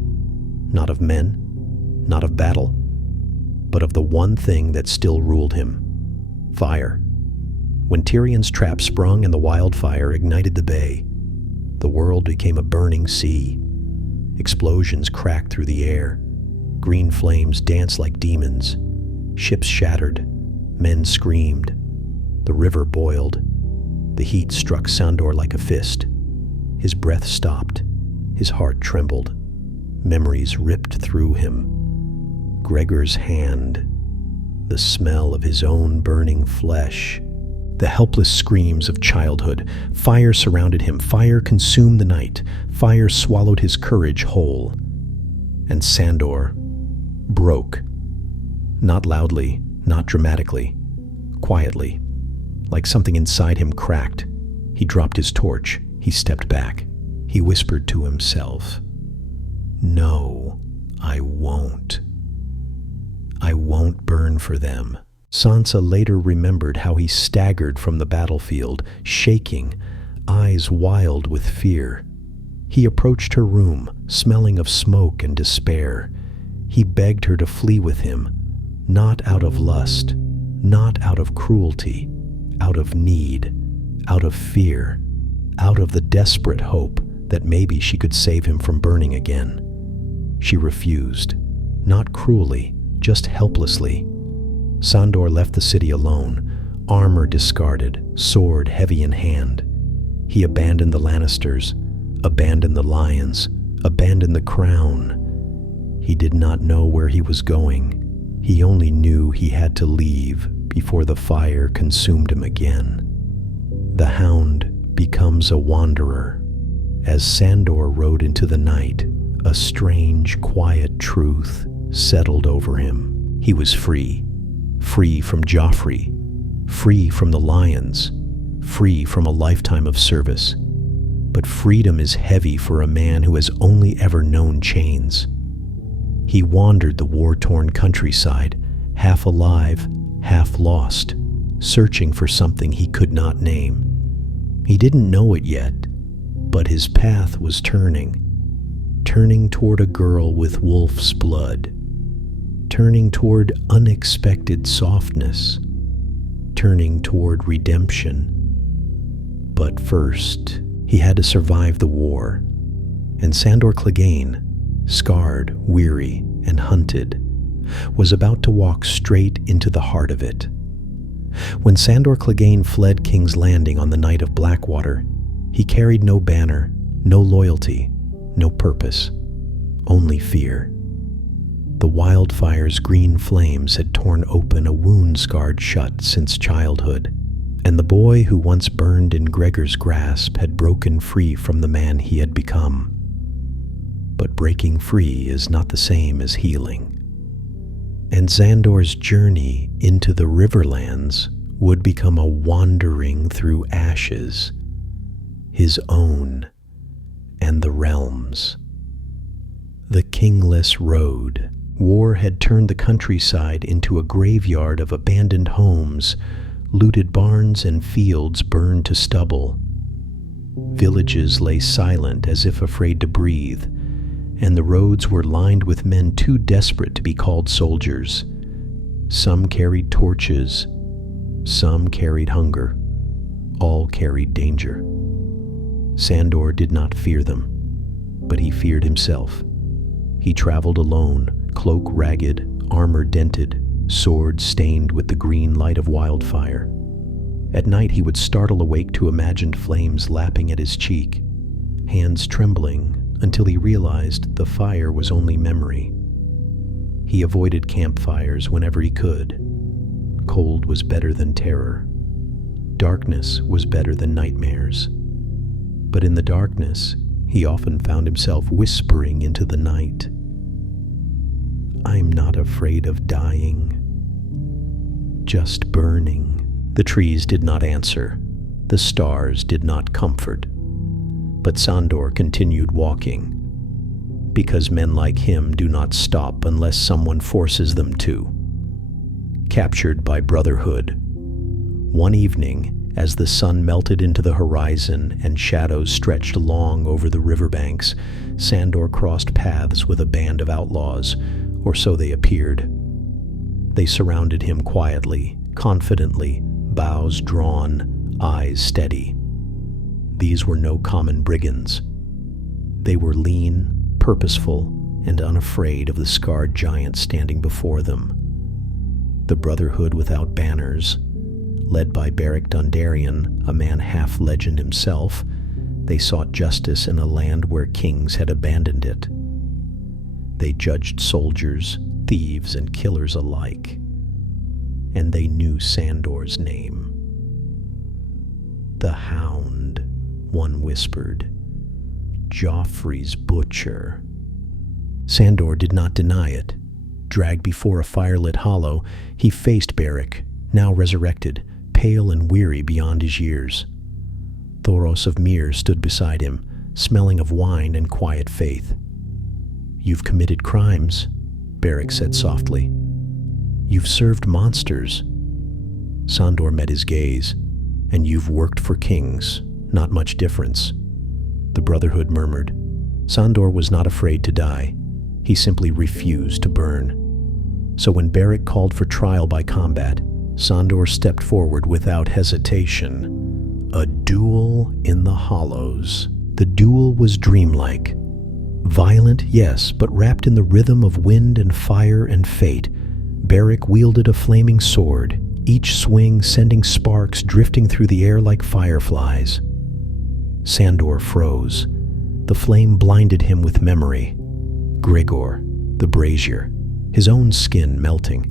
not of men, not of battle, but of the one thing that still ruled him: fire. When Tyrion's trap sprung and the wildfire ignited the bay, the world became a burning sea. Explosions cracked through the air. Green flames danced like demons. Ships shattered. Men screamed. The river boiled. The heat struck Sandor like a fist. His breath stopped. His heart trembled. Memories ripped through him. Gregor's hand, the smell of his own burning flesh, the helpless screams of childhood. Fire surrounded him. Fire consumed the night. Fire swallowed his courage whole. And Sandor broke. Not loudly, not dramatically, quietly, like something inside him cracked. He dropped his torch. He stepped back. He whispered to himself, "No, I won't. I won't burn for them. Sansa later remembered how he staggered from the battlefield, shaking, eyes wild with fear. He approached her room, smelling of smoke and despair. He begged her to flee with him, not out of lust, not out of cruelty, out of need, out of fear, out of the desperate hope that maybe she could save him from burning again. She refused, not cruelly, just helplessly. Sandor left the city alone, armor discarded, sword heavy in hand. He abandoned the Lannisters, abandoned the lions, abandoned the crown. He did not know where he was going. He only knew he had to leave before the fire consumed him again. The Hound becomes a wanderer. As Sandor rode into the night, a strange, quiet truth settled over him. He was free. Free from Joffrey. Free from the lions. Free from a lifetime of service. But freedom is heavy for a man who has only ever known chains. He wandered the war-torn countryside, half alive, half lost, searching for something he could not name. He didn't know it yet, but his path was turning toward a girl with wolf's blood, turning toward unexpected softness, turning toward redemption. But first, he had to survive the war, and Sandor Clegane, scarred, weary, and hunted, was about to walk straight into the heart of it. When Sandor Clegane fled King's Landing on the night of Blackwater, he carried no banner, no loyalty, no purpose, only fear. The wildfire's green flames had torn open a wound scarred shut since childhood, and the boy who once burned in Gregor's grasp had broken free from the man he had become. But breaking free is not the same as healing. And Sandor's journey into the Riverlands would become a wandering through ashes, his own and the realms. The Kingless Road. War had turned the countryside into a graveyard of abandoned homes, looted barns and fields burned to stubble. Villages lay silent as if afraid to breathe, and the roads were lined with men too desperate to be called soldiers. Some carried torches, some carried hunger, all carried danger. Sandor did not fear them, but he feared himself. He traveled alone, cloak ragged, armor dented, sword stained with the green light of wildfire. At night he would startle awake to imagined flames lapping at his cheek, hands trembling until he realized the fire was only memory. He avoided campfires whenever he could. Cold was better than terror. Darkness was better than nightmares. But in the darkness, he often found himself whispering into the night, "I'm not afraid of dying, just burning." The trees did not answer. The stars did not comfort. But Sandor continued walking, because men like him do not stop unless someone forces them to. Captured by brotherhood. One evening, as the sun melted into the horizon and shadows stretched long over the riverbanks, Sandor crossed paths with a band of outlaws, or so they appeared. They surrounded him quietly, confidently, bows drawn, eyes steady. These were no common brigands. They were lean, purposeful, and unafraid of the scarred giant standing before them. The Brotherhood without banners, led by Beric Dondarrion, a man half legend himself, they sought justice in a land where kings had abandoned it. They judged soldiers, thieves, and killers alike, and they knew Sandor's name. "The Hound," one whispered. "Joffrey's butcher." Sandor did not deny it. Dragged before a firelit hollow, he faced Beric, now resurrected, pale and weary beyond his years. Thoros of Myr stood beside him, smelling of wine and quiet faith. "You've committed crimes," Beric said softly. "You've served monsters, Sandor met his gaze. "And you've worked for kings. Not much difference." The Brotherhood murmured. Sandor was not afraid to die. He simply refused to burn. So when Beric called for trial by combat, Sandor stepped forward without hesitation. A duel in the hollows. The duel was dreamlike. Violent, yes, but wrapped in the rhythm of wind and fire and fate. Beric wielded a flaming sword, each swing sending sparks drifting through the air like fireflies. Sandor froze. The flame blinded him with memory. Gregor, the brazier, his own skin melting,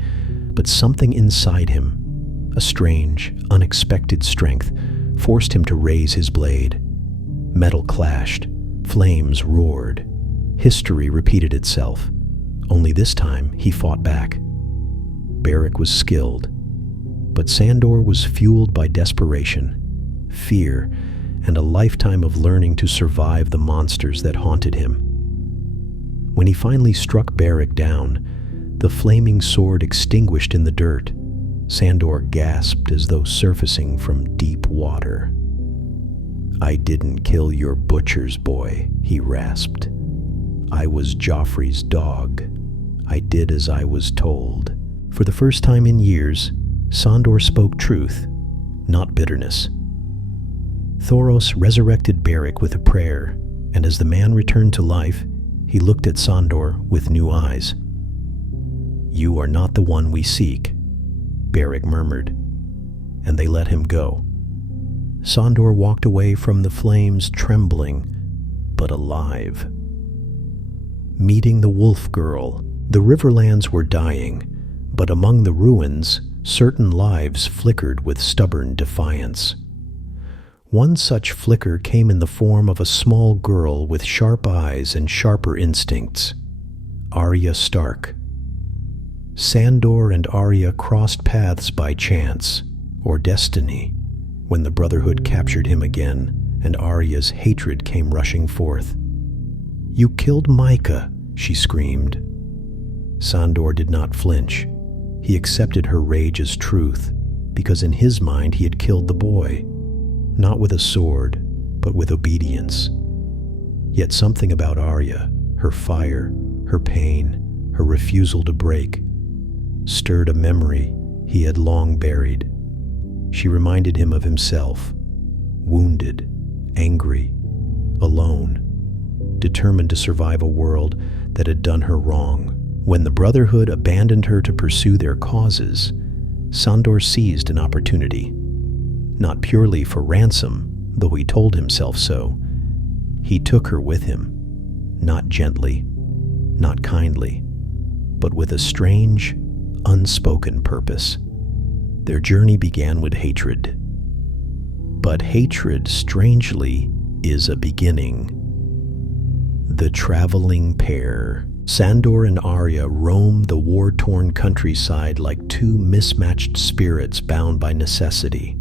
but something inside him, a strange, unexpected strength, forced him to raise his blade. Metal clashed, flames roared. History repeated itself, only this time he fought back. Beric was skilled, but Sandor was fueled by desperation, fear, and a lifetime of learning to survive the monsters that haunted him. When he finally struck Beric down, the flaming sword extinguished in the dirt, Sandor gasped as though surfacing from deep water. "I didn't kill your butcher's boy," he rasped. "I was Joffrey's dog. I did as I was told." For the first time in years, Sandor spoke truth, not bitterness. Thoros resurrected Beric with a prayer, and as the man returned to life, he looked at Sandor with new eyes. "You are not the one we seek," Beric murmured, and they let him go. Sandor walked away from the flames trembling, but alive. Meeting the wolf girl, the Riverlands were dying, but among the ruins, certain lives flickered with stubborn defiance. One such flicker came in the form of a small girl with sharp eyes and sharper instincts, Arya Stark. Sandor and Arya crossed paths by chance, or destiny, when the Brotherhood captured him again, and Arya's hatred came rushing forth. "You killed Micah," she screamed. Sandor did not flinch. He accepted her rage as truth, because in his mind he had killed the boy, not with a sword, but with obedience. Yet something about Arya, her fire, her pain, her refusal to break, stirred a memory he had long buried. She reminded him of himself, wounded, angry, alone, determined to survive a world that had done her wrong. When the Brotherhood abandoned her to pursue their causes, Sandor seized an opportunity. Not purely for ransom, though he told himself so. He took her with him, not gently, not kindly, but with a strange, unspoken purpose. Their journey began with hatred. But hatred, strangely, is a beginning. The traveling pair. Sandor and Arya roamed the war-torn countryside like two mismatched spirits bound by necessity.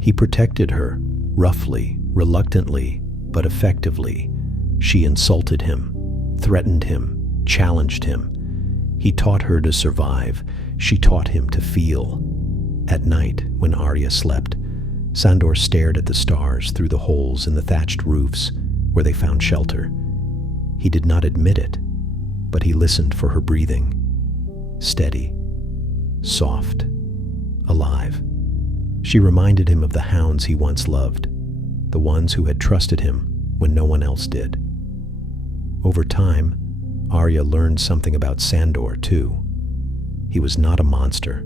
He protected her, roughly, reluctantly, but effectively. She insulted him, threatened him, challenged him. He taught her to survive. She taught him to feel. At night, when Arya slept, Sandor stared at the stars through the holes in the thatched roofs where they found shelter. He did not admit it, but he listened for her breathing. Steady, soft, alive. She reminded him of the hounds he once loved, the ones who had trusted him when no one else did. Over time, Arya learned something about Sandor, too. He was not a monster,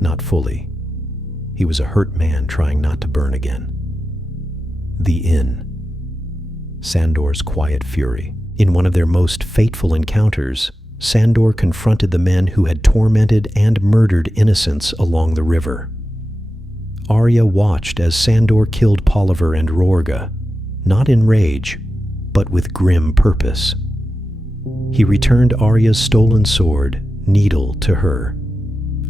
not fully. He was a hurt man trying not to burn again. The Inn. Sandor's quiet fury. In one of their most fateful encounters, Sandor confronted the men who had tormented and murdered innocents along the river. Arya watched as Sandor killed Polliver and Rorga, not in rage, but with grim purpose. He returned Arya's stolen sword, needle, to her,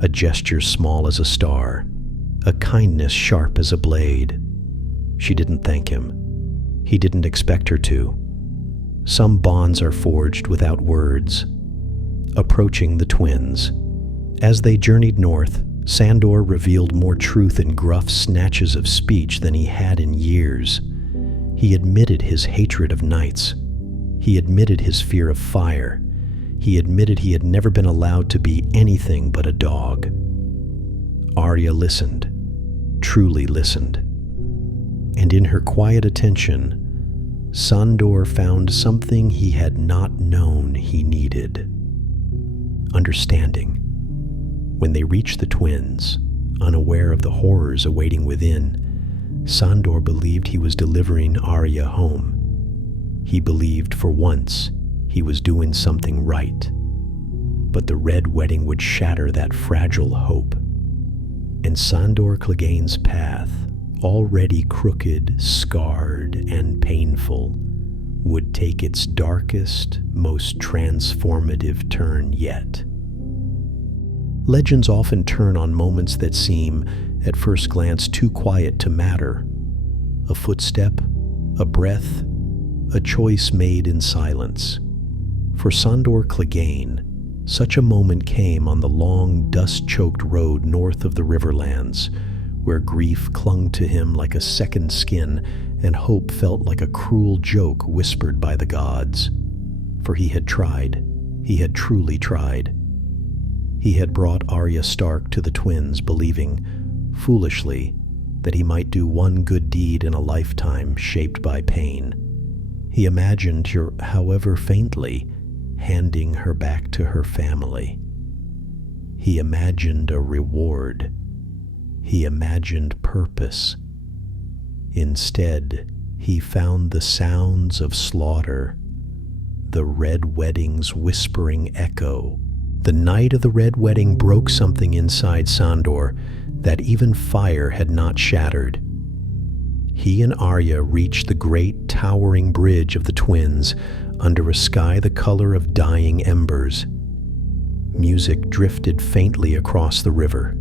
a gesture small as a star, a kindness sharp as a blade. She didn't thank him. He didn't expect her to. Some bonds are forged without words. Approaching the twins. As they journeyed north, Sandor revealed more truth in gruff snatches of speech than he had in years. He admitted his hatred of knights. He admitted his fear of fire. He admitted he had never been allowed to be anything but a dog. Arya listened, truly listened. And in her quiet attention, Sandor found something he had not known he needed. Understanding. When they reached the twins, unaware of the horrors awaiting within, Sandor believed he was delivering Arya home. He believed for once he was doing something right. But the red wedding would shatter that fragile hope. And Sandor Clegane's path, already crooked, scarred, and painful, would take its darkest, most transformative turn yet. Legends often turn on moments that seem, at first glance, too quiet to matter. A footstep, a breath, a choice made in silence. For Sandor Clegane, such a moment came on the long, dust-choked road north of the Riverlands, where grief clung to him like a second skin and hope felt like a cruel joke whispered by the gods. For he had tried. He had truly tried. He had brought Arya Stark to the twins, believing, foolishly, that he might do one good deed in a lifetime shaped by pain. He imagined her, however faintly, handing her back to her family. He imagined a reward. He imagined purpose. Instead, he found the sounds of slaughter, the red wedding's whispering echo. The night of the red wedding broke something inside Sandor that even fire had not shattered. He and Arya reached the great towering bridge of the twins under a sky the color of dying embers. Music drifted faintly across the river.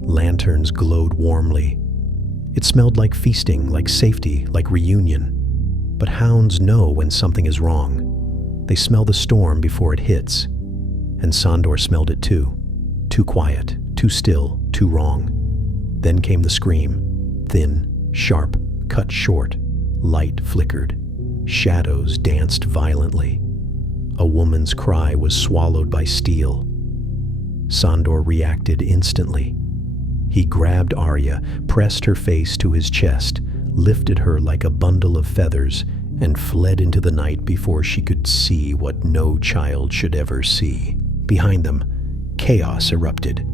Lanterns glowed warmly. It smelled like feasting, like safety, like reunion. But hounds know when something is wrong. They smell the storm before it hits. And Sandor smelled it too. Too quiet, too still, too wrong. Then came the scream. Thin, sharp, cut short. Light flickered. Shadows danced violently. A woman's cry was swallowed by steel. Sandor reacted instantly. He grabbed Arya, pressed her face to his chest, lifted her like a bundle of feathers, and fled into the night before she could see what no child should ever see. Behind them, chaos erupted.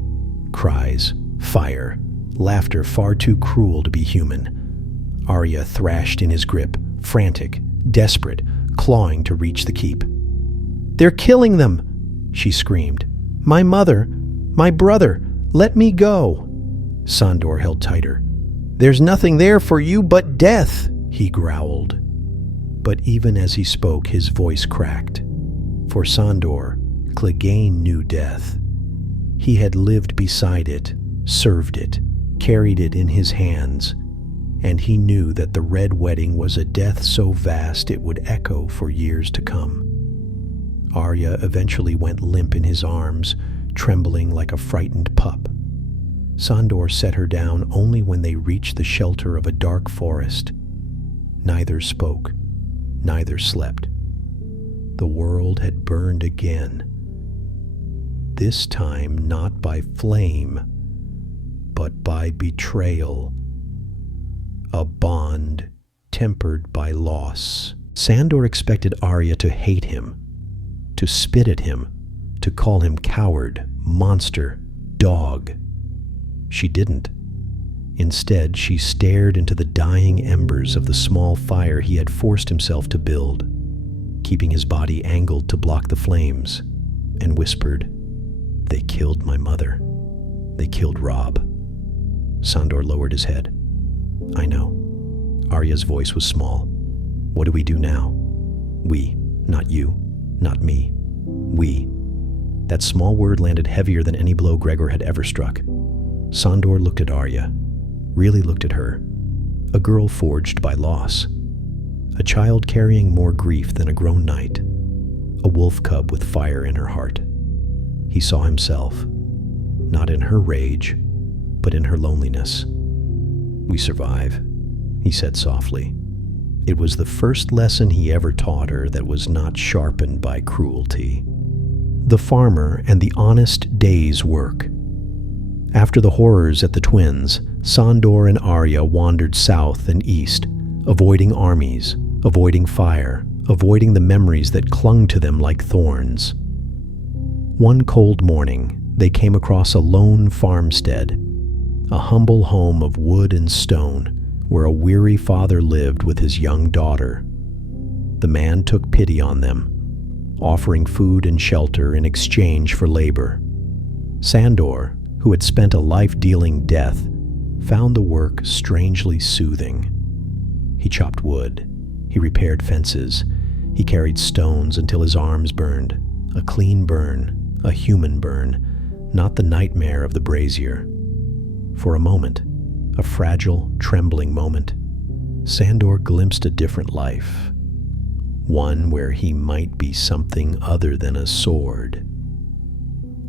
Cries, fire, laughter far too cruel to be human. Arya thrashed in his grip, frantic, desperate, clawing to reach the keep. "They're killing them!" she screamed. "My mother! My brother! Let me go!" Sandor held tighter. "There's nothing there for you but death!" he growled. But even as he spoke, his voice cracked. For Sandor, Clegane knew death. He had lived beside it, served it, carried it in his hands, and he knew that the red wedding was a death so vast it would echo for years to come. Arya eventually went limp in his arms, trembling like a frightened pup. Sandor set her down only when they reached the shelter of a dark forest. Neither spoke, neither slept. The world had burned again. This time not by flame, but by betrayal. A bond tempered by loss. Sandor expected Arya to hate him, to spit at him, to call him coward, monster, dog. She didn't. Instead, she stared into the dying embers of the small fire he had forced himself to build, keeping his body angled to block the flames, and whispered, "They killed my mother. They killed Robb." Sandor lowered his head. "I know." Arya's voice was small. "What do we do now?" "We, not you, not me. We." That small word landed heavier than any blow Gregor had ever struck. Sandor looked at Arya, really looked at her, a girl forged by loss, a child carrying more grief than a grown knight, a wolf cub with fire in her heart. He saw himself. not in her rage, but in her loneliness. "We survive," he said softly. It was the first lesson he ever taught her that was not sharpened by cruelty. The farmer and the honest day's work. After the horrors at the Twins, Sandor and Arya wandered south and east, avoiding armies, avoiding fire, avoiding the memories that clung to them like thorns. One cold morning, they came across a lone farmstead, a humble home of wood and stone, where a weary father lived with his young daughter. The man took pity on them, offering food and shelter in exchange for labor. Sandor, who had spent a life dealing death, found the work strangely soothing. He chopped wood, he repaired fences, he carried stones until his arms burned, a clean burn, a human burn, not the nightmare of the brazier. For a moment, a fragile, trembling moment, Sandor glimpsed a different life, one where he might be something other than a sword,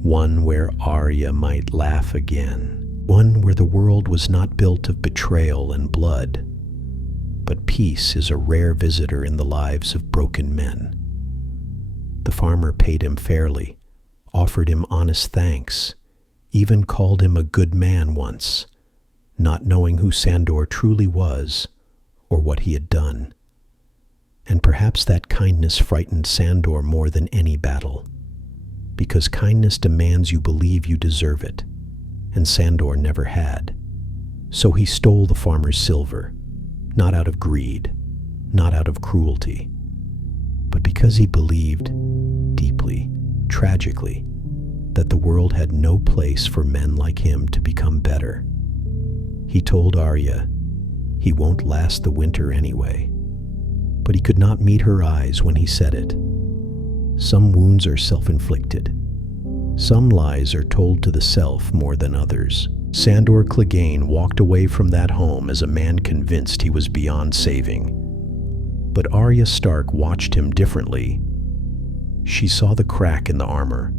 one where Arya might laugh again, one where the world was not built of betrayal and blood, but peace is a rare visitor in the lives of broken men. The farmer paid him fairly, offered him honest thanks, even called him a good man once, not knowing who Sandor truly was or what he had done. And perhaps that kindness frightened Sandor more than any battle, because kindness demands you believe you deserve it, and Sandor never had. So he stole the farmer's silver, not out of greed, not out of cruelty, but because he believed deeply, tragically, that the world had no place for men like him to become better. He told Arya he won't last the winter anyway, but he could not meet her eyes when he said it. Some wounds are self-inflicted. Some lies are told to the self more than others. Sandor Clegane walked away from that home as a man convinced he was beyond saving. But Arya Stark watched him differently. She saw the crack in the armor.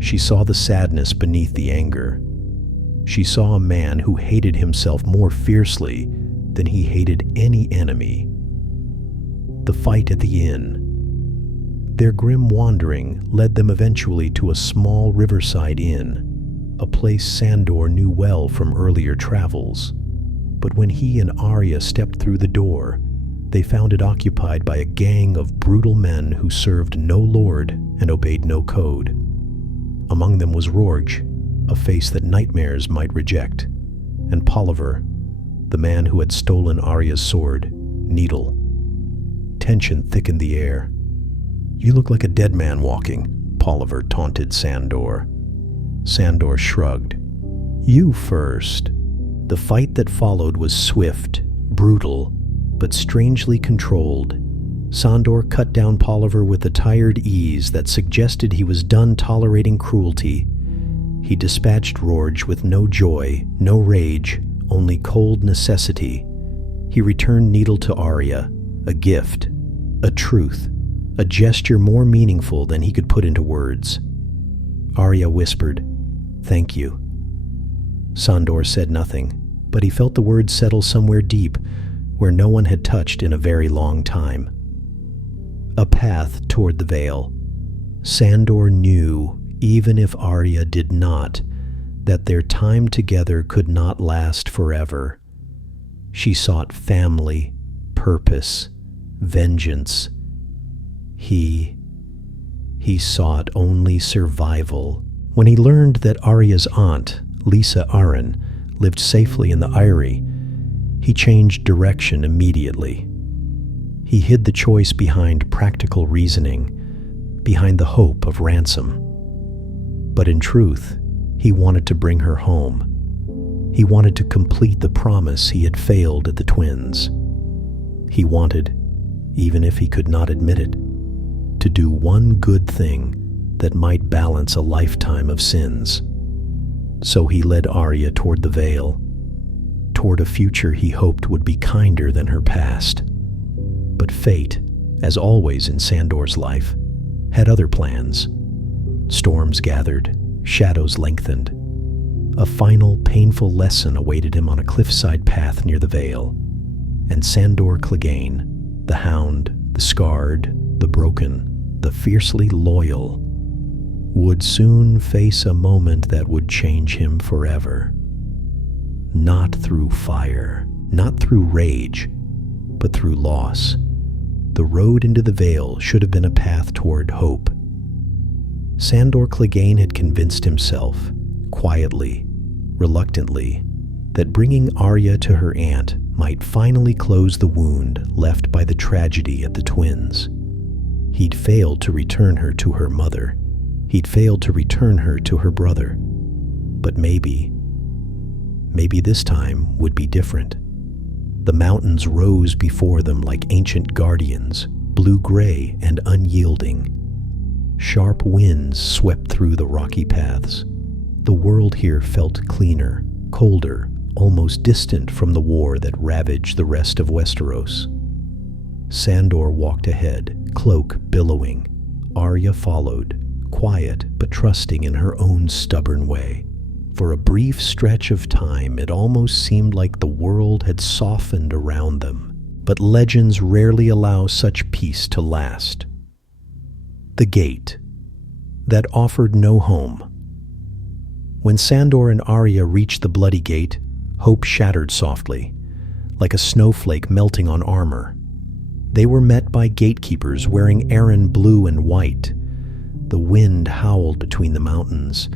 She saw the sadness beneath the anger. She saw a man who hated himself more fiercely than he hated any enemy. The fight at the inn. Their grim wandering led them eventually to a small riverside inn, a place Sandor knew well from earlier travels. But when he and Arya stepped through the door, they found it occupied by a gang of brutal men who served no lord and obeyed no code. Among them was Rorge, a face that nightmares might reject, and Polliver, the man who had stolen Arya's sword, Needle. Tension thickened the air. "You look like a dead man walking," Polliver taunted Sandor. Sandor shrugged. "You first." The fight that followed was swift, brutal, but strangely controlled. Sandor cut down Polliver with a tired ease that suggested he was done tolerating cruelty. He dispatched Rorge with no joy, no rage, only cold necessity. He returned Needle to Arya, a gift, a truth, a gesture more meaningful than he could put into words. Arya whispered, "Thank you." Sandor said nothing, but he felt the words settle somewhere deep, where no one had touched in a very long time. A path toward the Vale. Sandor knew, even if Arya did not, that their time together could not last forever. She sought family, purpose, vengeance. He sought only survival. When he learned that Arya's aunt, Lisa Arryn, lived safely in the Eyrie, he changed direction immediately. He hid the choice behind practical reasoning, behind the hope of ransom. But in truth, he wanted to bring her home. He wanted to complete the promise he had failed at the Twins. He wanted, even if he could not admit it, to do one good thing that might balance a lifetime of sins. So he led Arya toward the Vale, toward a future he hoped would be kinder than her past. But fate, as always in Sandor's life, had other plans. Storms gathered, shadows lengthened, A final, painful lesson awaited him on a cliffside path near the Vale, and Sandor Clegane, the Hound, the scarred, the broken, the fiercely loyal, would soon face a moment that would change him forever. Not through fire, not through rage, but through loss. The road into the Vale should have been a path toward hope. Sandor Clegane had convinced himself, quietly, reluctantly, that bringing Arya to her aunt might finally close the wound left by the tragedy at the twins. He'd failed to return her to her mother. He'd failed to return her to her brother. But maybe this time would be different. The mountains rose before them like ancient guardians, blue-gray and unyielding. Sharp winds swept through the rocky paths. The world here felt cleaner, colder, almost distant from the war that ravaged the rest of Westeros. Sandor walked ahead, cloak billowing. Arya followed, quiet but trusting in her own stubborn way. For a brief stretch of time, it almost seemed like the world had softened around them. But legends rarely allow such peace to last. The gate that offered no home. When Sandor and Arya reached the bloody gate, hope shattered softly, like a snowflake melting on armor. They were met by gatekeepers wearing Arryn blue and white. The wind howled between the mountains,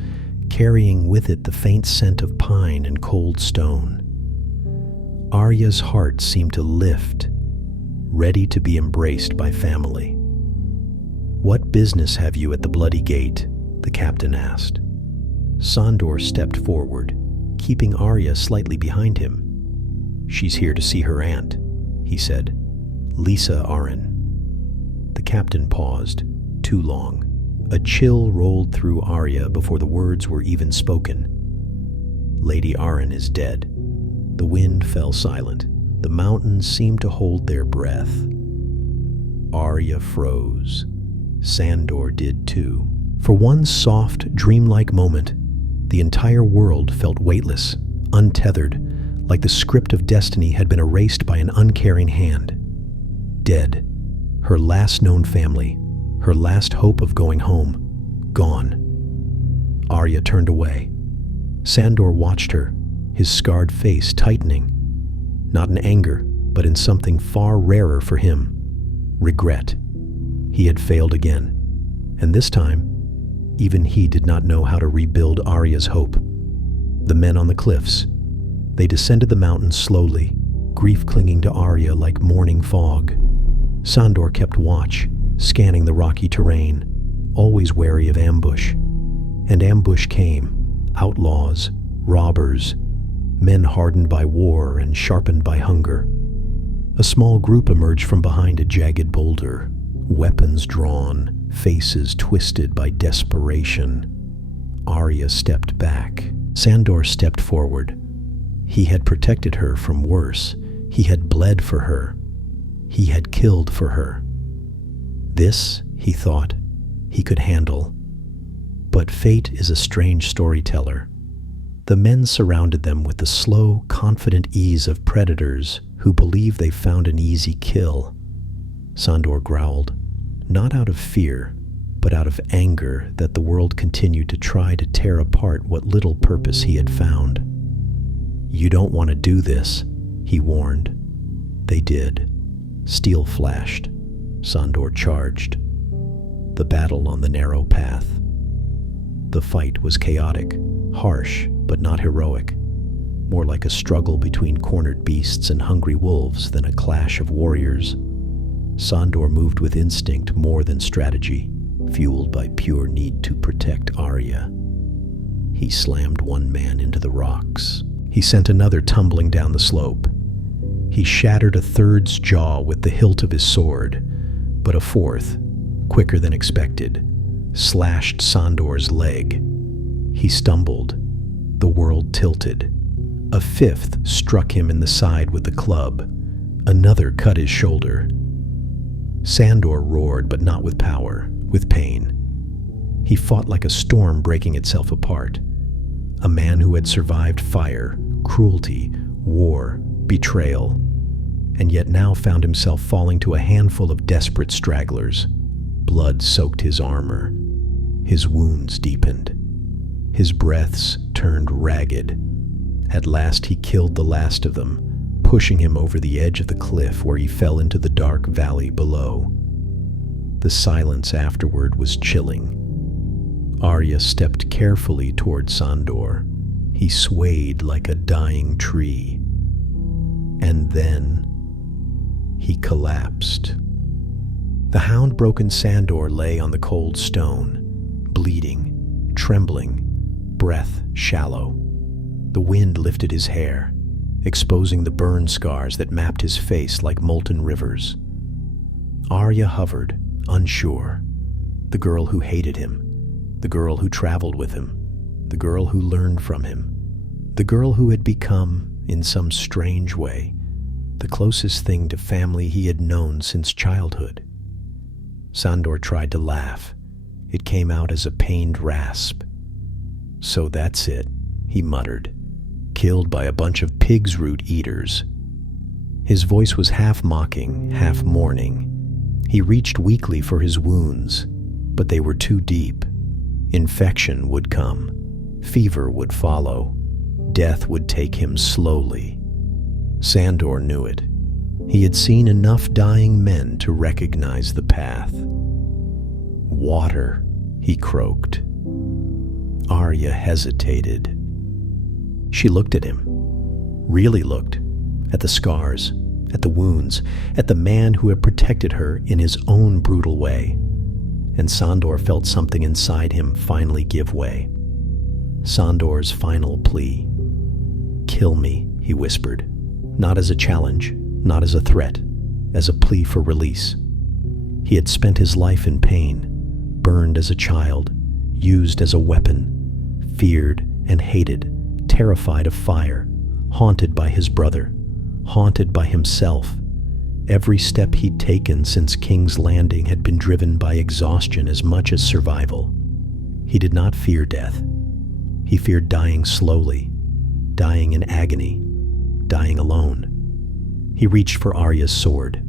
carrying with it the faint scent of pine and cold stone. Arya's heart seemed to lift, ready to be embraced by family. "What business have you at the bloody gate?" the captain asked. Sandor stepped forward, keeping Arya slightly behind him. "She's here to see her aunt," he said. "Lisa Arryn." The captain paused, too long. A chill rolled through Arya before the words were even spoken. "Lady Arryn is dead." The wind fell silent. The mountains seemed to hold their breath. Arya froze. Sandor did too. For one soft, dreamlike moment, the entire world felt weightless, untethered, like the script of destiny had been erased by an uncaring hand. Dead. Her last known family, her last hope of going home, gone. Arya turned away. Sandor watched her, his scarred face tightening, not in anger, but in something far rarer for him, regret. He had failed again, and this time, even he did not know how to rebuild Arya's hope. The men on the cliffs. They descended the mountain slowly, grief clinging to Arya like morning fog. Sandor kept watch, scanning the rocky terrain, always wary of ambush. And ambush came. Outlaws, robbers, men hardened by war and sharpened by hunger. A small group emerged from behind a jagged boulder, weapons drawn, faces twisted by desperation. Arya stepped back. Sandor stepped forward. He had protected her from worse. He had bled for her. He had killed for her. This, he thought, he could handle. But fate is a strange storyteller. The men surrounded them with the slow, confident ease of predators who believe they found an easy kill. Sandor growled, not out of fear, but out of anger that the world continued to try to tear apart what little purpose he had found. "You don't want to do this," he warned. They did. Steel flashed. Sandor charged. The battle on the narrow path. The fight was chaotic, harsh, but not heroic. More like a struggle between cornered beasts and hungry wolves than a clash of warriors. Sandor moved with instinct more than strategy, fueled by pure need to protect Arya. He slammed one man into the rocks. He sent another tumbling down the slope. He shattered a third's jaw with the hilt of his sword, but a fourth, quicker than expected, slashed Sandor's leg. He stumbled. The world tilted. A fifth struck him in the side with the club. Another cut his shoulder. Sandor roared, but not with power, with pain. He fought like a storm breaking itself apart. a man who had survived fire, cruelty, war, betrayal, and yet now found himself falling to a handful of desperate stragglers. Blood soaked his armor. His wounds deepened. His breaths turned ragged. At last he killed the last of them, pushing him over the edge of the cliff where he fell into the dark valley below. The silence afterward was chilling. Arya stepped carefully toward Sandor. He swayed like a dying tree. And then he collapsed. The hound-broken Sandor lay on the cold stone, bleeding, trembling, breath shallow. The wind lifted his hair, exposing the burn scars that mapped his face like molten rivers. Arya hovered, unsure. The girl who hated him, the girl who traveled with him, the girl who learned from him, the girl who had become, in some strange way, the closest thing to family he had known since childhood. Sandor tried to laugh. It came out as a pained rasp. "So that's it," he muttered, "killed by a bunch of pig's root eaters." His voice was half mocking, half mourning. He reached weakly for his wounds, but they were too deep. Infection would come. Fever would follow. Death would take him slowly. Sandor knew it. He had seen enough dying men to recognize the path. "Water," he croaked. Arya hesitated. She looked at him. Really looked. At the scars, at the wounds, at the man who had protected her in his own brutal way. And Sandor felt something inside him finally give way. Sandor's final plea. "Kill me," he whispered. Not as a challenge, not as a threat, as a plea for release. He had spent his life in pain, burned as a child, used as a weapon, feared and hated, terrified of fire, haunted by his brother, haunted by himself. Every step he'd taken since King's Landing had been driven by exhaustion as much as survival. He did not fear death. He feared dying slowly, dying in agony, dying alone. He reached for Arya's sword.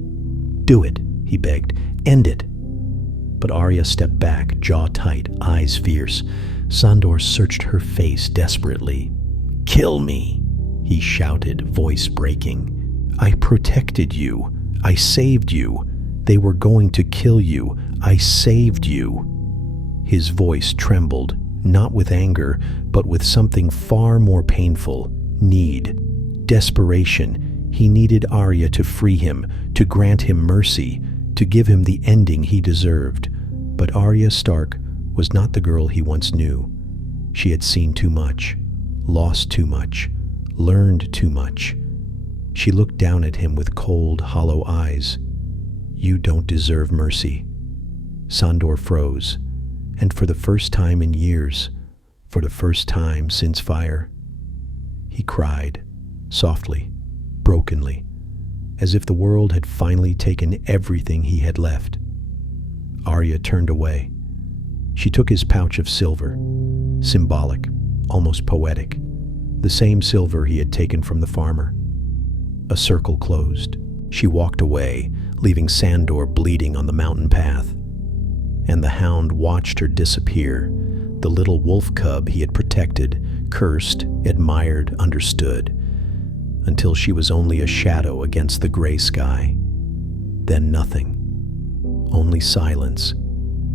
"Do it," he begged. "End it." But Arya stepped back, jaw tight, eyes fierce. Sandor searched her face desperately. "Kill me," he shouted, voice breaking. "I protected you. I saved you. They were going to kill you. I saved you." His voice trembled, not with anger, but with something far more painful. Need. Desperation. He needed Arya to free him, to grant him mercy, to give him the ending he deserved. But Arya Stark was not the girl he once knew. She had seen too much, lost too much, learned too much. She looked down at him with cold, hollow eyes. "You don't deserve mercy." Sandor froze, and for the first time in years, for the first time since fire, he cried, softly, brokenly, as if the world had finally taken everything he had left. Arya turned away. She took his pouch of silver, symbolic, almost poetic, the same silver he had taken from the farmer. A circle closed. She walked away, leaving Sandor bleeding on the mountain path. And the hound watched her disappear, the little wolf cub he had protected, cursed, admired, understood, until she was only a shadow against the gray sky. Then nothing. Only silence,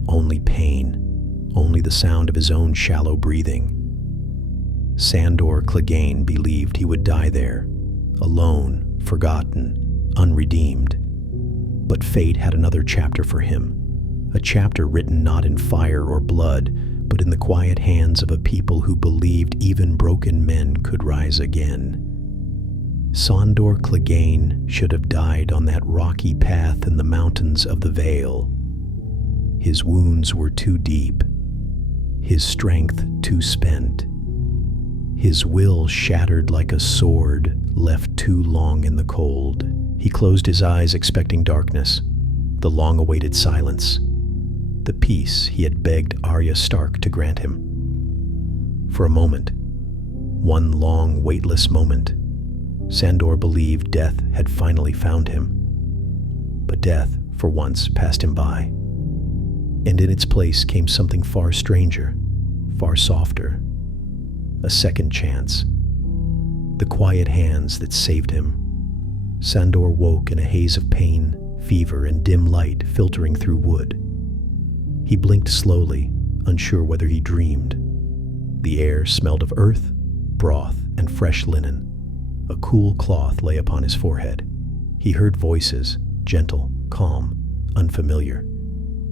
only pain, only the sound of his own shallow breathing. Sandor Clegane believed he would die there, alone, forgotten, unredeemed. But fate had another chapter for him, a chapter written not in fire or blood, but in the quiet hands of a people who believed even broken men could rise again. Sandor Clegane should have died on that rocky path in the mountains of the Vale. His wounds were too deep, his strength too spent, his will shattered like a sword left too long in the cold. He closed his eyes, expecting darkness, the long-awaited silence, the peace he had begged Arya Stark to grant him. For a moment, One long, weightless moment. Sandor believed death had finally found him. But death, for once, passed him by. And in its place came something far stranger, far softer. A second chance. The quiet hands that saved him. Sandor woke in a haze of pain, fever, and dim light filtering through wood. He blinked slowly, unsure whether he dreamed. The air smelled of earth, broth, and fresh linen. A cool cloth lay upon his forehead. He heard voices, gentle, calm, unfamiliar.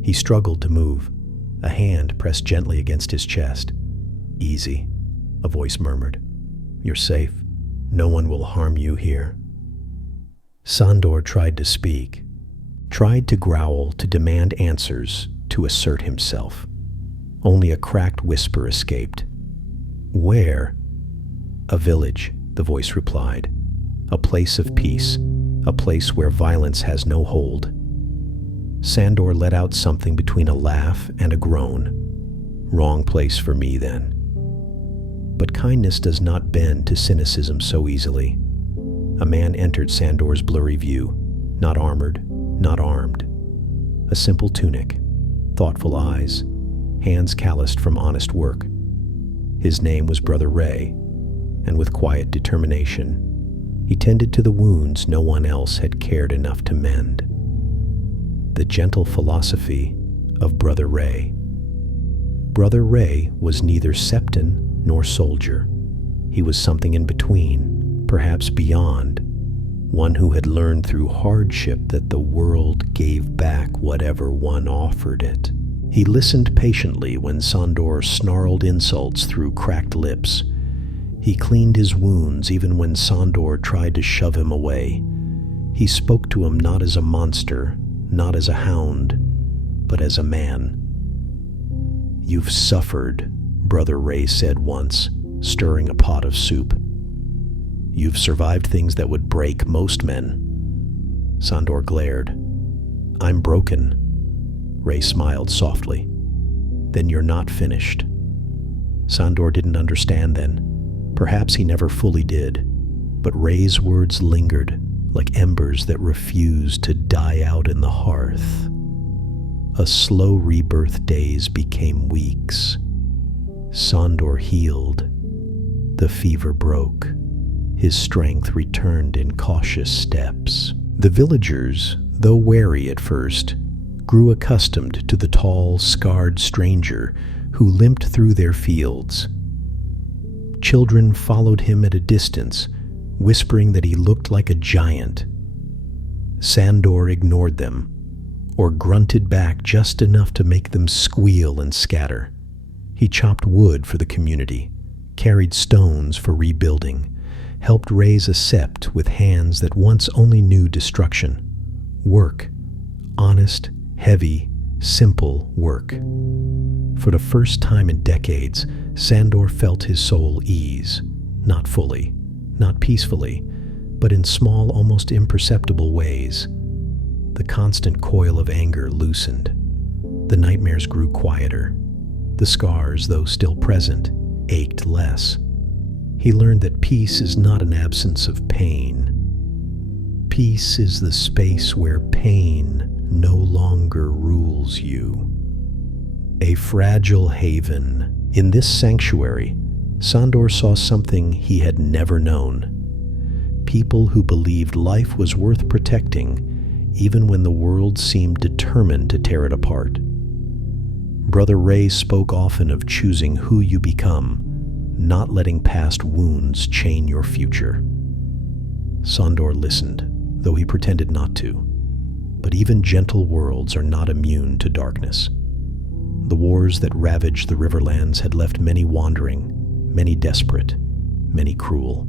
He struggled to move. A hand pressed gently against his chest. "Easy," a voice murmured. "You're safe. No one will harm you here." Sandor tried to speak, tried to growl, to demand answers, to assert himself. Only a cracked whisper escaped. "Where?" "A village," the voice replied. "A place of peace, a place where violence has no hold." Sandor let out something between a laugh and a groan. "Wrong place for me, then." But kindness does not bend to cynicism so easily. A man entered Sandor's blurry view, not armored, not armed. A simple tunic, thoughtful eyes, hands calloused from honest work. His name was Brother Ray, and with quiet determination, he tended to the wounds no one else had cared enough to mend. The gentle philosophy of Brother Ray. Brother Ray was neither septon nor soldier. He was something in between, perhaps beyond, one who had learned through hardship that the world gave back whatever one offered it. He listened patiently when Sandor snarled insults through cracked lips. He cleaned his wounds even when Sandor tried to shove him away. He spoke to him not as a monster, not as a hound, but as a man. "You've suffered," Brother Ray said once, stirring a pot of soup. "You've survived things that would break most men." Sandor glared. "I'm broken." Ray smiled softly. "Then you're not finished." Sandor didn't understand then. Perhaps he never fully did. But Ray's words lingered, like embers that refused to die out in the hearth. A slow rebirth days became weeks. Sandor healed. The fever broke. His strength returned in cautious steps. The villagers, though wary at first, grew accustomed to the tall, scarred stranger who limped through their fields. Children followed him at a distance, whispering that he looked like a giant. Sandor ignored them, or grunted back just enough to make them squeal and scatter. He chopped wood for the community, carried stones for rebuilding, helped raise a sept with hands that once only knew destruction. Work. Honest, heavy, simple work. For the first time in decades, Sandor felt his soul ease, not fully, not peacefully, but in small, almost imperceptible ways. The constant coil of anger loosened. The nightmares grew quieter. The scars, though still present, ached less. He learned that peace is not an absence of pain. Peace is the space where pain no longer rules you. A fragile haven. In this sanctuary, Sandor saw something he had never known. People who believed life was worth protecting, even when the world seemed determined to tear it apart. Brother Ray spoke often of choosing who you become, not letting past wounds chain your future. Sandor listened, though he pretended not to. But even gentle worlds are not immune to darkness. The wars that ravaged the Riverlands had left many wandering, many desperate, many cruel.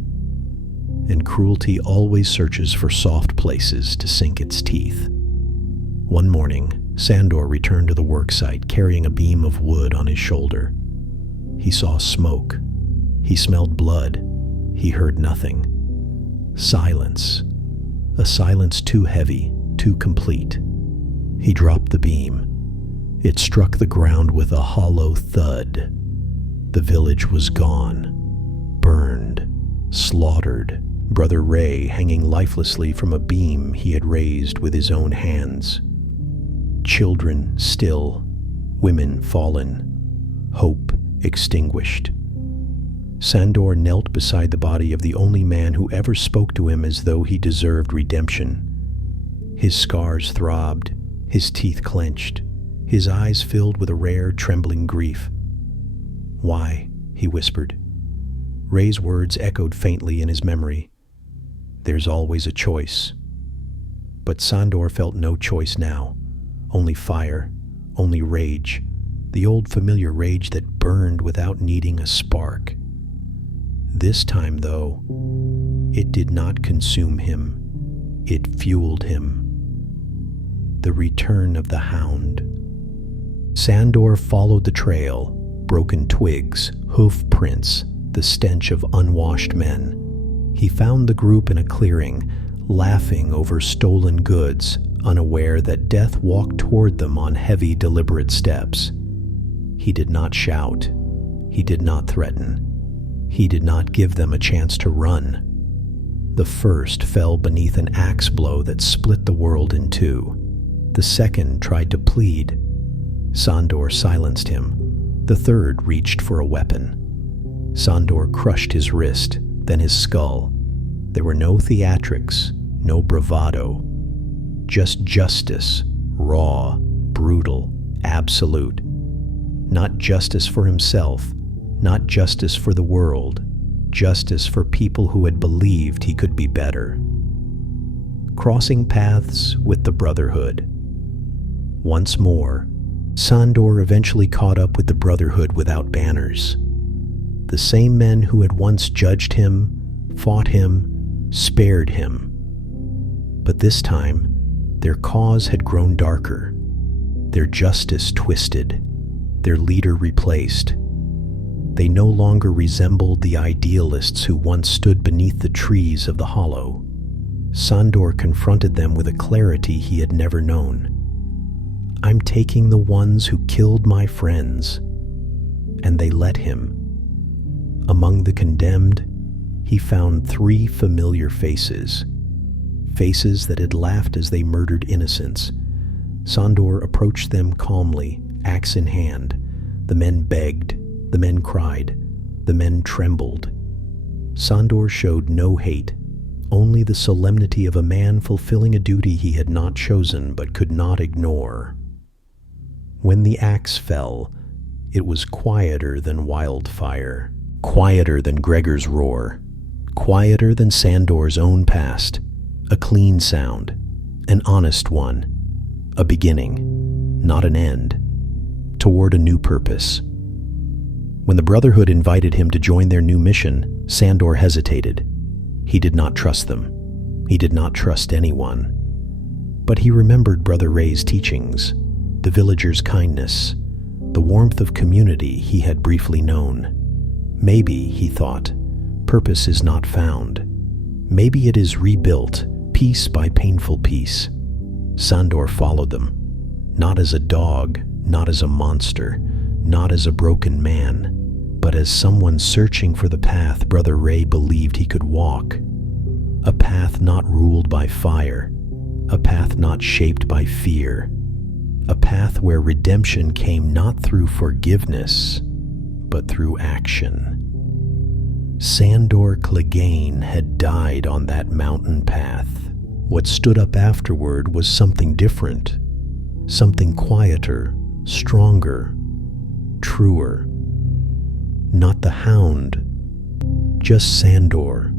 And cruelty always searches for soft places to sink its teeth. One morning, Sandor returned to the worksite carrying a beam of wood on his shoulder. He saw smoke. He smelled blood. He heard nothing. Silence. A silence too heavy, too complete. He dropped the beam. It struck the ground with a hollow thud. The village was gone, burned. slaughtered, Brother Ray hanging lifelessly from a beam he had raised with his own hands. Children still, women fallen, hope extinguished. Sandor knelt beside the body of the only man who ever spoke to him as though he deserved redemption. His scars throbbed, his teeth clenched, his eyes filled with a rare, trembling grief. "Why?" he whispered. Ray's words echoed faintly in his memory. "There's always a choice." But Sandor felt no choice now. Only fire, only rage, the old familiar rage that burned without needing a spark. This time, though, it did not consume him. It fueled him. The return of the Hound. Sandor followed the trail, broken twigs, hoof prints, the stench of unwashed men. He found the group in a clearing, laughing over stolen goods, unaware that death walked toward them on heavy, deliberate steps. He did not shout. He did not threaten. He did not give them a chance to run. The first fell beneath an axe blow that split the world in two. The second tried to plead. Sandor silenced him. The third reached for a weapon. Sandor crushed his wrist, then his skull. There were no theatrics, no bravado. Just justice, raw, brutal, absolute. Not justice for himself, not justice for the world, justice for people who had believed he could be better. Crossing paths with the Brotherhood. Once more, Sandor eventually caught up with the Brotherhood without banners. The same men who had once judged him, fought him, spared him. But this time, their cause had grown darker, their justice twisted, their leader replaced. They no longer resembled the idealists who once stood beneath the trees of the hollow. Sandor confronted them with a clarity he had never known. "I'm taking the ones who killed my friends." And they let him. Among the condemned, he found 3 familiar faces. Faces that had laughed as they murdered innocents. Sandor approached them calmly, axe in hand. The men begged, the men cried, the men trembled. Sandor showed no hate, only the solemnity of a man fulfilling a duty he had not chosen but could not ignore. When the axe fell, it was quieter than wildfire, quieter than Gregor's roar, quieter than Sandor's own past. A clean sound, an honest one, a beginning, not an end, toward a new purpose. When the Brotherhood invited him to join their new mission, Sandor hesitated. He did not trust them. He did not trust anyone. But he remembered Brother Ray's teachings, the villagers' kindness, the warmth of community he had briefly known. Maybe, he thought, purpose is not found. Maybe it is rebuilt, piece by painful piece. Sandor followed them, not as a dog, not as a monster, not as a broken man, but as someone searching for the path Brother Ray believed he could walk. A path not ruled by fire, a path not shaped by fear, a path where redemption came not through forgiveness, but through action. Sandor Clegane had died on that mountain path. What stood up afterward was something different, something quieter, stronger, truer. Not the Hound, just Sandor.